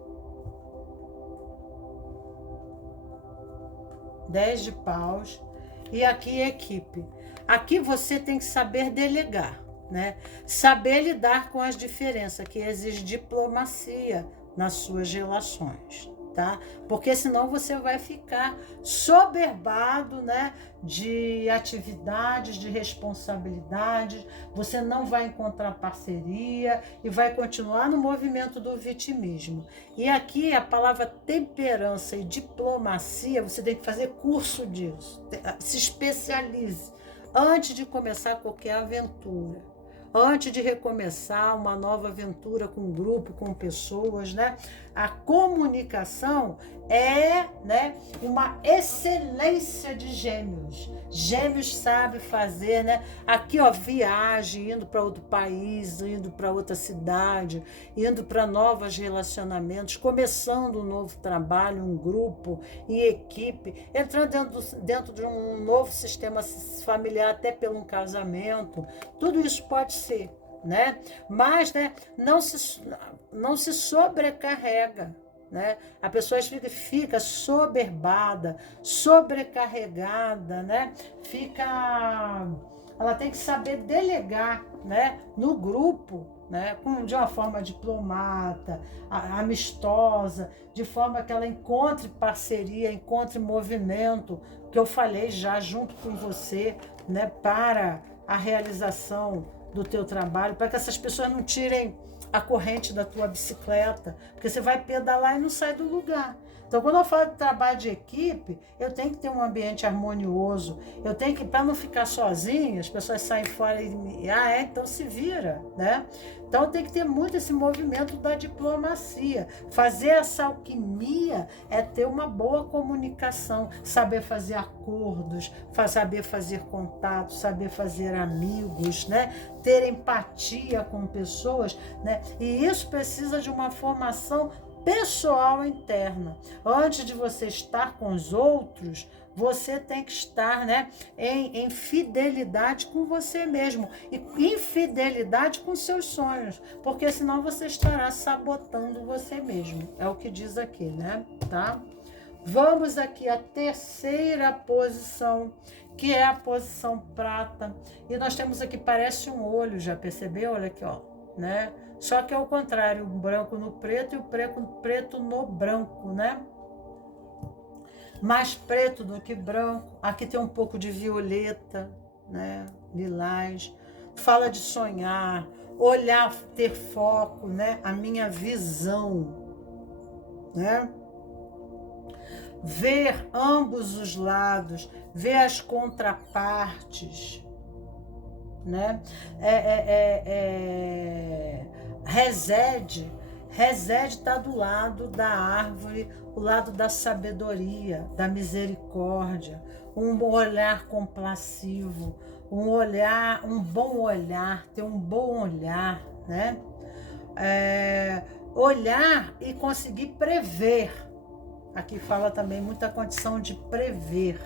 10 de paus. E aqui equipe. Aqui você tem que saber delegar, né? Saber lidar com as diferenças, que exige diplomacia nas suas relações. Tá? Porque senão você vai ficar soberbado, né, de atividades, de responsabilidades, você não vai encontrar parceria e vai continuar no movimento do vitimismo. E aqui a palavra temperança e diplomacia, você tem que fazer curso disso, se especialize antes de começar qualquer aventura. Antes de recomeçar uma nova aventura com um grupo, com pessoas, né? A comunicação é, né, uma excelência de Gêmeos. Gêmeos sabe fazer, né? Aqui, ó, viagem, indo para outro país, indo para outra cidade, indo para novos relacionamentos, começando um novo trabalho, um grupo e equipe, entrando dentro de um novo sistema familiar, até pelo um casamento. Tudo isso pode ser, né? Mas, né, não se sobrecarrega, né? A pessoa fica soberbada, sobrecarregada, né? Ela tem que saber delegar, né, no grupo, né, de uma forma diplomata, amistosa, de forma que ela encontre parceria, encontre movimento, que eu falei já junto com você, né, para a realização do teu trabalho, para que essas pessoas não tirem a corrente da tua bicicleta, porque você vai pedalar e não sai do lugar. Então, quando eu falo de trabalho de equipe, eu tenho que ter um ambiente harmonioso, eu tenho que, para não ficar sozinho, as pessoas saem fora e, então se vira, né? Então, tem que ter muito esse movimento da diplomacia. Fazer essa alquimia é ter uma boa comunicação, saber fazer acordos, saber fazer contatos, saber fazer amigos, né? Ter empatia com pessoas, né? E isso precisa de uma formação pessoal interna. Antes de você estar com os outros, você tem que estar, né, em fidelidade com você mesmo e em fidelidade com seus sonhos, porque senão você estará sabotando você mesmo. É o que diz aqui, né? Tá? Vamos aqui à terceira posição, que é a posição prata. E nós temos aqui, parece um olho, já percebeu? Olha aqui, ó, né? Só que é o contrário, o branco no preto e o preto no branco, né? Mais preto do que branco. Aqui tem um pouco de violeta, né? Lilás. Fala de sonhar, olhar, ter foco, né? A minha visão, né? Ver ambos os lados, ver as contrapartes, né? Resede está do lado da árvore, o lado da sabedoria, da misericórdia, um olhar compassivo, um bom olhar, ter um bom olhar, né? Olhar e conseguir prever. Aqui fala também muita condição de prever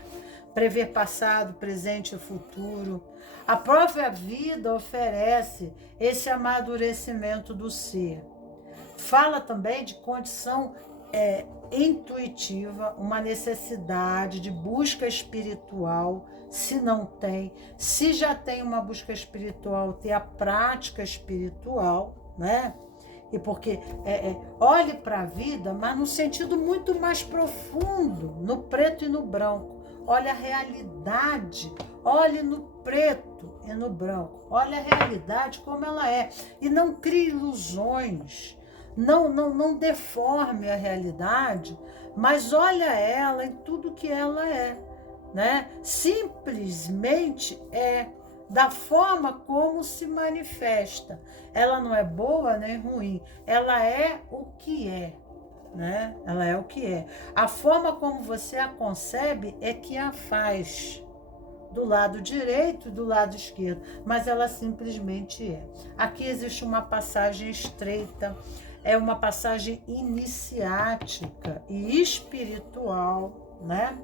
passado, presente e futuro. A própria vida oferece esse amadurecimento do ser. Fala também de condição intuitiva, uma necessidade de busca espiritual, se não tem. Se já tem uma busca espiritual, ter a prática espiritual, né? E porque olhe para a vida, mas num sentido muito mais profundo, no preto e no branco. Olha a realidade, olhe no preto e no branco. Olha a realidade como ela é. E não crie ilusões, não deforme a realidade, mas olha ela em tudo que ela é, né? Simplesmente é. Da forma como se manifesta. Ela não é boa nem ruim, ela é o que é, né? Ela é o que é. A forma como você a concebe é que a faz, do lado direito e do lado esquerdo, mas ela simplesmente é. Aqui existe uma passagem estreita, é uma passagem iniciática e espiritual, né?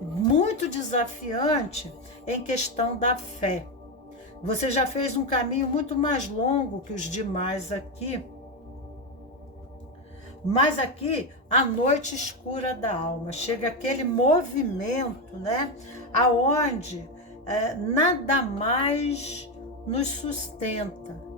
Muito desafiante em questão da fé. Você já fez um caminho muito mais longo que os demais aqui. Mas aqui, a noite escura da alma. Chega aquele movimento, né? Aonde nada mais nos sustenta.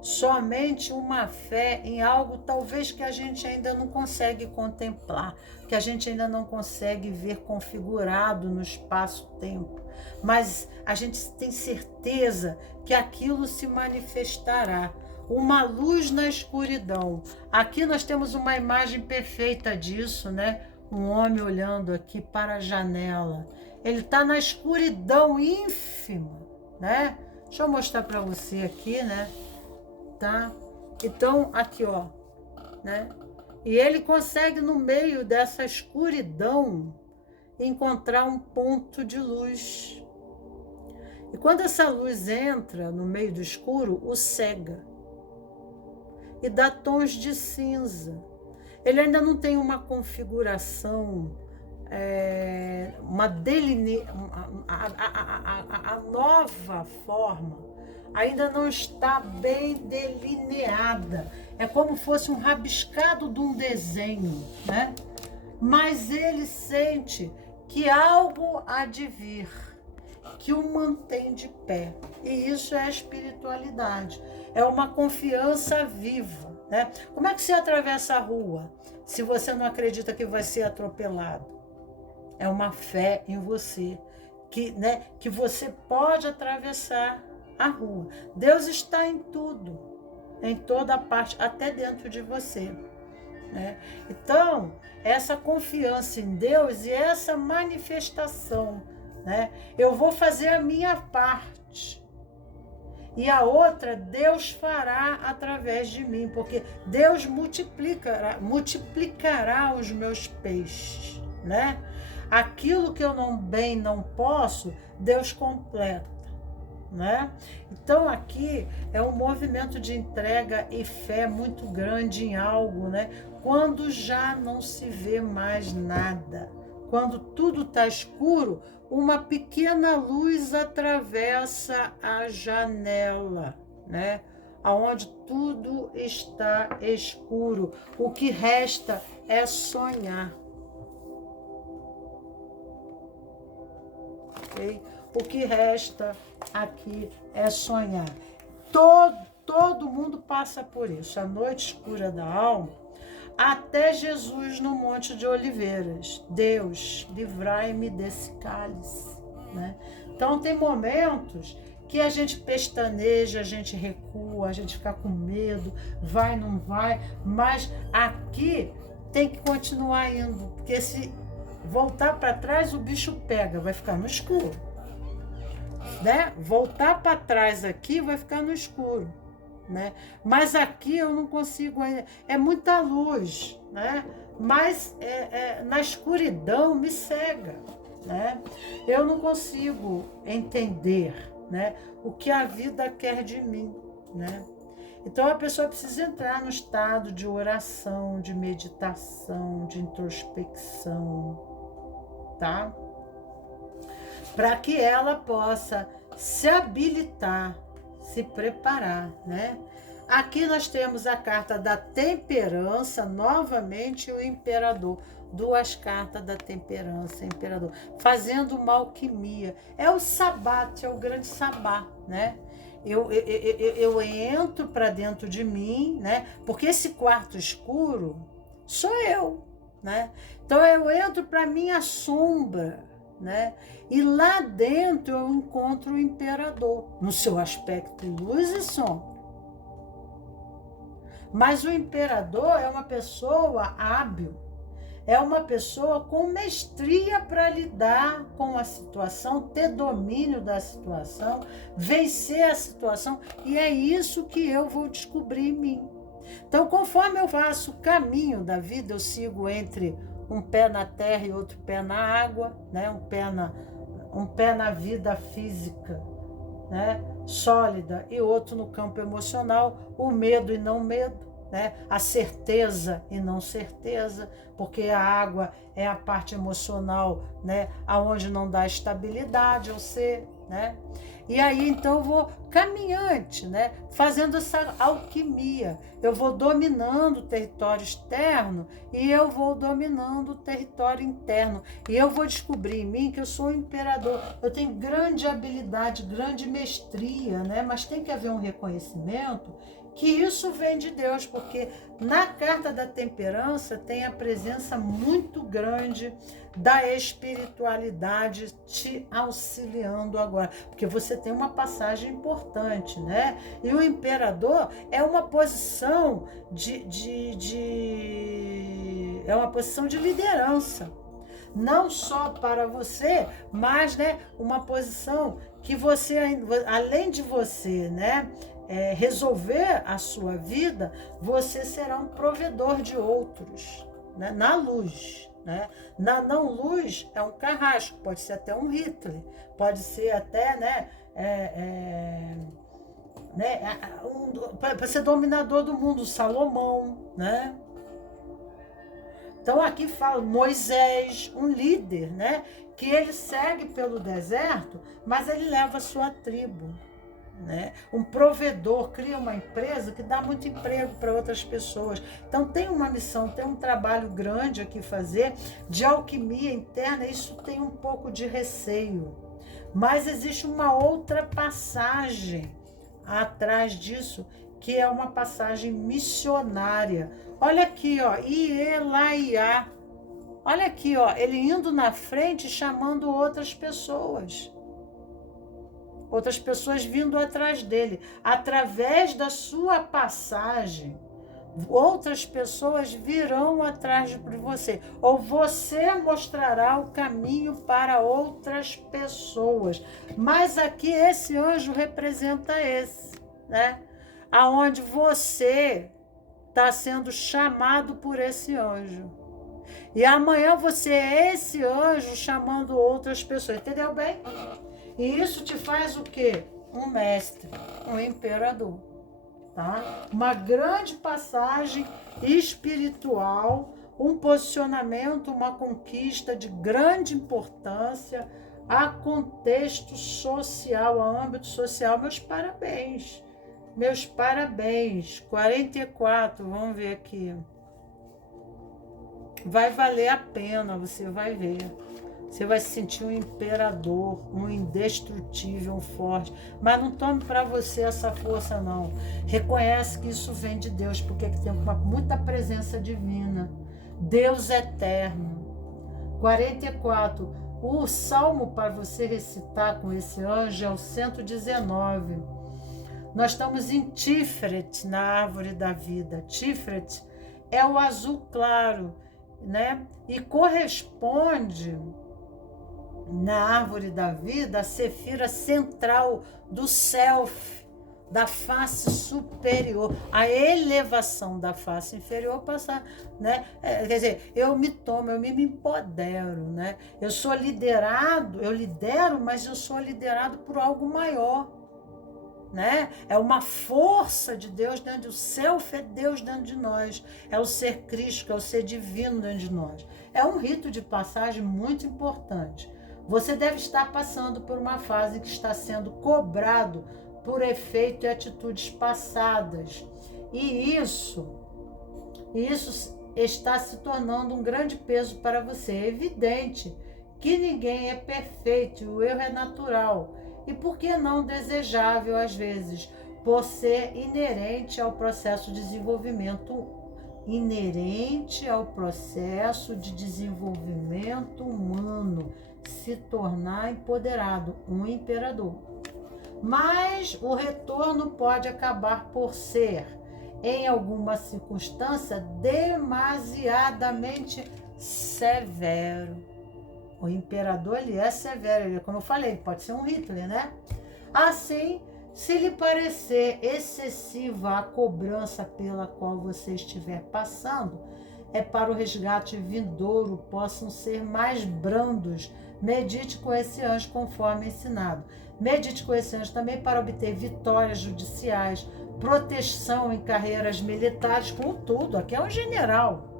Somente uma fé em algo talvez que a gente ainda não consegue contemplar, que a gente ainda não consegue ver configurado no espaço-tempo. Mas a gente tem certeza que aquilo se manifestará. Uma luz na escuridão. Aqui nós temos uma imagem perfeita disso, né? Um homem olhando aqui para a janela. Ele está na escuridão ínfima, né? Deixa eu mostrar para você aqui, né? Tá? Então, aqui, ó, né? E ele consegue, no meio dessa escuridão, encontrar um ponto de luz. E quando essa luz entra no meio do escuro, o cega e dá tons de cinza. Ele ainda não tem uma configuração, uma a nova forma ainda não está bem delineada. É como fosse um rabiscado de um desenho, né? Mas ele sente que algo há de vir, que o mantém de pé. E isso é a espiritualidade. É uma confiança viva, né? Como é que você atravessa a rua se você não acredita que vai ser atropelado? É uma fé em você, que você pode atravessar a rua. Deus está em tudo, em toda parte, até dentro de você, né? Então, essa confiança em Deus e essa manifestação, né? Eu vou fazer a minha parte. E a outra, Deus fará através de mim, porque Deus multiplicará os meus peixes, né? Aquilo que eu não posso, Deus completa, né? Então aqui é um movimento de entrega e fé muito grande em algo, né? Quando já não se vê mais nada, quando tudo está escuro, uma pequena luz atravessa a janela, né? Aonde tudo está escuro. O que resta é sonhar. Okay? O que resta aqui é sonhar. Todo mundo passa por isso. A noite escura da alma, até Jesus no Monte de Oliveiras. Deus, livrai-me desse cálice, né? Então tem momentos que a gente pestaneja, a gente recua, a gente fica com medo, vai, não vai, mas aqui tem que continuar indo, porque se voltar para trás o bicho pega, vai ficar no escuro, né? Voltar para trás aqui vai ficar no escuro, né? Mas aqui eu não consigo ainda, é muita luz, né? Mas na escuridão me cega, né? Eu não consigo entender, né, o que a vida quer de mim, né? Então a pessoa precisa entrar no estado de oração, de meditação, de introspecção, tá? Para que ela possa se habilitar, se preparar, né? Aqui nós temos a carta da temperança, novamente o imperador. Duas cartas da temperança, imperador. Fazendo uma alquimia. É o sabate, é o grande sabá, né? Eu entro para dentro de mim, né? Porque esse quarto escuro sou eu, né? Então eu entro para minha sombra, né? E lá dentro eu encontro o imperador, no seu aspecto luz e sombra. Mas o imperador é uma pessoa hábil, é uma pessoa com mestria para lidar com a situação, ter domínio da situação, vencer a situação, e é isso que eu vou descobrir em mim. Então, conforme eu faço o caminho da vida, eu sigo entre um pé na terra e outro pé na água, né? Um pé na vida física, né, sólida, e outro no campo emocional, o medo e não medo, né, a certeza e não certeza, porque a água é a parte emocional, né, aonde não dá estabilidade ao ser, né? E aí então eu vou caminhante, né, fazendo essa alquimia. Eu vou dominando o território externo e eu vou dominando o território interno. E eu vou descobrir em mim que eu sou um imperador. Eu tenho grande habilidade, grande mestria, né? Mas tem que haver um reconhecimento que isso vem de Deus, porque na carta da temperança tem a presença muito grande da espiritualidade te auxiliando agora, porque você tem uma passagem importante, né? E o imperador é uma posição é uma posição de liderança, não só para você, mas, né, uma posição que você, além de você, né, resolver a sua vida, você será um provedor de outros, né, na luz, né? Na não luz é um carrasco, pode ser até um Hitler, pode ser até, né, para ser dominador do mundo, Salomão, né? Então aqui fala Moisés, um líder, né? Que ele segue pelo deserto, mas ele leva a sua tribo, né? Um provedor cria uma empresa que dá muito emprego para outras pessoas. Então tem uma missão, tem um trabalho grande aqui fazer de alquimia interna. Isso tem um pouco de receio, mas existe uma outra passagem atrás disso, que é uma passagem missionária. Olha aqui, ó, Ielaiá. Olha aqui, ó, ele indo na frente chamando outras pessoas vindo atrás dele, através da sua passagem, outras pessoas virão atrás de você, ou você mostrará o caminho para outras pessoas. Mas aqui esse anjo representa esse, né? Aonde você está sendo chamado por esse anjo. E amanhã você é esse anjo chamando outras pessoas, entendeu bem? E isso te faz o quê? Um mestre, um imperador. Tá? Uma grande passagem espiritual, um posicionamento, uma conquista de grande importância a contexto social, a âmbito social. Meus parabéns. Meus parabéns. 44, vamos ver aqui. Vai valer a pena, você vai ver. Você vai se sentir um imperador, um indestrutível, um forte. Mas não tome para você essa força, não. Reconhece que isso vem de Deus, porque tem muita presença divina. Deus eterno. 44. O salmo para você recitar com esse anjo é o 119. Nós estamos em Tiferet, na árvore da vida. Tiferet é o azul claro, né? E corresponde na árvore da vida, a sefira central do self, da face superior, a elevação da face inferior passar, né? Quer dizer, eu me tomo, eu me empodero, né? Eu sou liderado, eu lidero, mas eu sou liderado por algo maior, né? É uma força de Deus dentro do self, é Deus dentro de nós, é o ser Cristo, é o ser divino dentro de nós. É um rito de passagem muito importante. Você deve estar passando por uma fase que está sendo cobrado por efeito e atitudes passadas. E isso está se tornando um grande peso para você. É evidente que ninguém é perfeito, o erro é natural. E por que não desejável às vezes? Por ser inerente ao processo de desenvolvimento humano, se tornar empoderado, um imperador. Mas o retorno pode acabar por ser, em alguma circunstância, demasiadamente severo. O imperador, ele é severo, ele, como eu falei, pode ser um Hitler, né? Assim, se lhe parecer excessiva a cobrança pela qual você estiver passando, é para o resgate vindouro possam ser mais brandos. Medite com esse anjo conforme ensinado. Medite com esse anjo também para obter vitórias judiciais, proteção em carreiras militares, com tudo. Aqui é um general.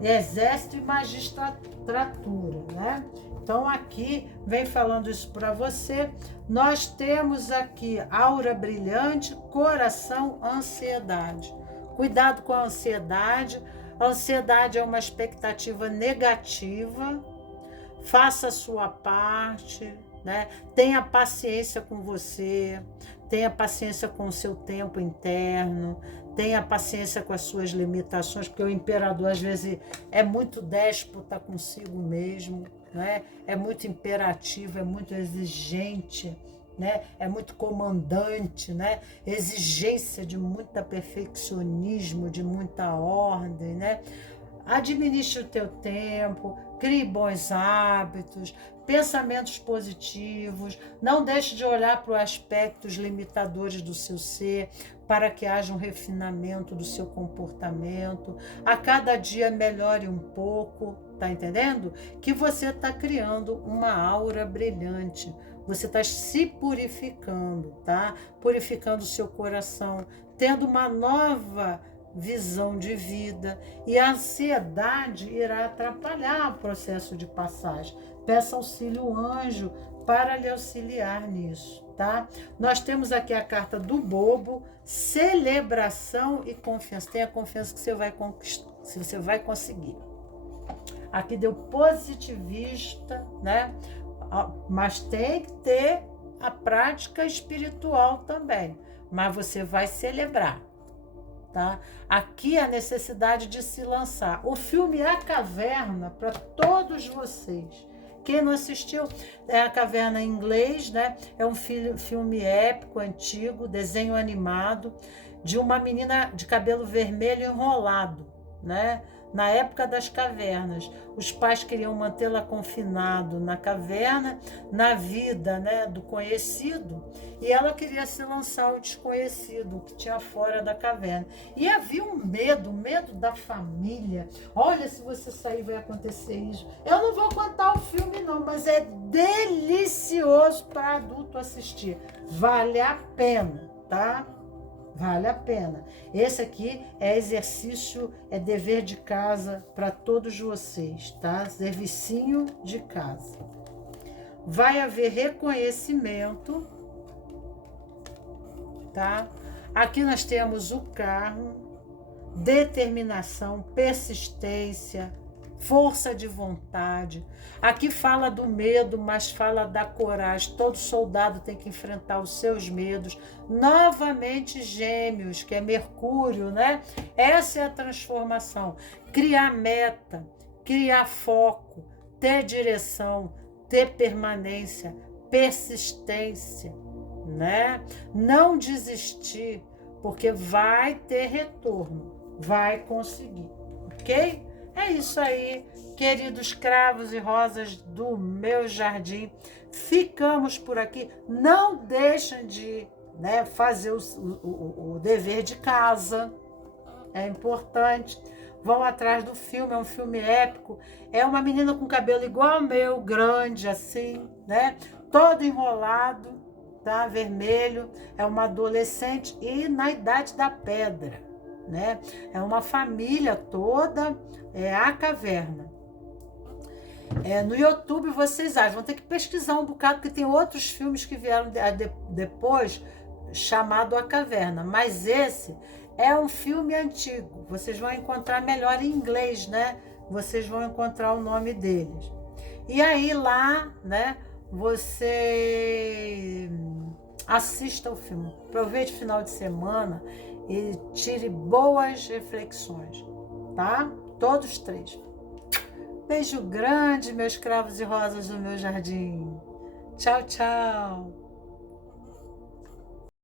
Exército e magistratura, né? Então aqui vem falando isso para você. Nós temos aqui aura brilhante, coração, ansiedade. Cuidado com a ansiedade. A ansiedade é uma expectativa negativa. Faça a sua parte, né? Tenha paciência com você, tenha paciência com o seu tempo interno, tenha paciência com as suas limitações, porque o imperador às vezes é muito déspota consigo mesmo, né? É muito imperativo, é muito exigente, né? É muito comandante, né? Exigência de muito perfeccionismo, de muita ordem, né? Administre o teu tempo, crie bons hábitos, pensamentos positivos, não deixe de olhar para os aspectos limitadores do seu ser, para que haja um refinamento do seu comportamento. A cada dia melhore um pouco, tá entendendo? Que você está criando uma aura brilhante. Você está se purificando, tá? Purificando o seu coração, tendo uma nova visão de vida, e a ansiedade irá atrapalhar o processo de passagem. Peça auxílio anjo para lhe auxiliar nisso, tá? Nós temos aqui a carta do bobo, celebração e confiança. Tenha confiança que você vai conquistar, se você vai conseguir. Aqui deu positivista, né? Mas tem que ter a prática espiritual também. Mas você vai celebrar. Tá? Aqui a necessidade de se lançar. O filme A Caverna, para todos vocês. Quem não assistiu, é A Caverna em inglês, né? É um filme épico, antigo, desenho animado, de uma menina de cabelo vermelho enrolado, né? Na época das cavernas, os pais queriam mantê-la confinado na caverna, na vida, né, do conhecido, e ela queria se lançar ao desconhecido, que tinha fora da caverna. E havia um medo da família. Olha, se você sair vai acontecer isso. Eu não vou contar o filme não, mas é delicioso para adulto assistir. Vale a pena, tá? Vale a pena. Esse aqui é exercício, é dever de casa para todos vocês, tá? Servicinho de casa. Vai haver reconhecimento, tá? Aqui nós temos o carro, determinação, persistência, força de vontade. Aqui fala do medo, mas fala da coragem. Todo soldado tem que enfrentar os seus medos. Novamente, Gêmeos, que é Mercúrio, né? Essa é a transformação. Criar meta, criar foco, ter direção, ter permanência, persistência, né? Não desistir, porque vai ter retorno, vai conseguir, ok? É isso aí, queridos cravos e rosas do meu jardim. Ficamos por aqui. Não deixem de, né, fazer o dever de casa. É importante. Vão atrás do filme, é um filme épico. É uma menina com cabelo igual ao meu, grande assim, né? Todo enrolado, tá? Vermelho. É uma adolescente e na idade da pedra, né? É uma família toda, é a caverna. No YouTube vocês vão ter que pesquisar um bocado, porque tem outros filmes que vieram depois, chamado A Caverna, mas esse é um filme antigo. Vocês vão encontrar melhor em inglês, né? Vocês vão encontrar o nome deles. E aí lá, né, você assista o filme, aproveite o final de semana e tire boas reflexões, tá? Todos três. Beijo grande, meus cravos e rosas do meu jardim. Tchau, tchau.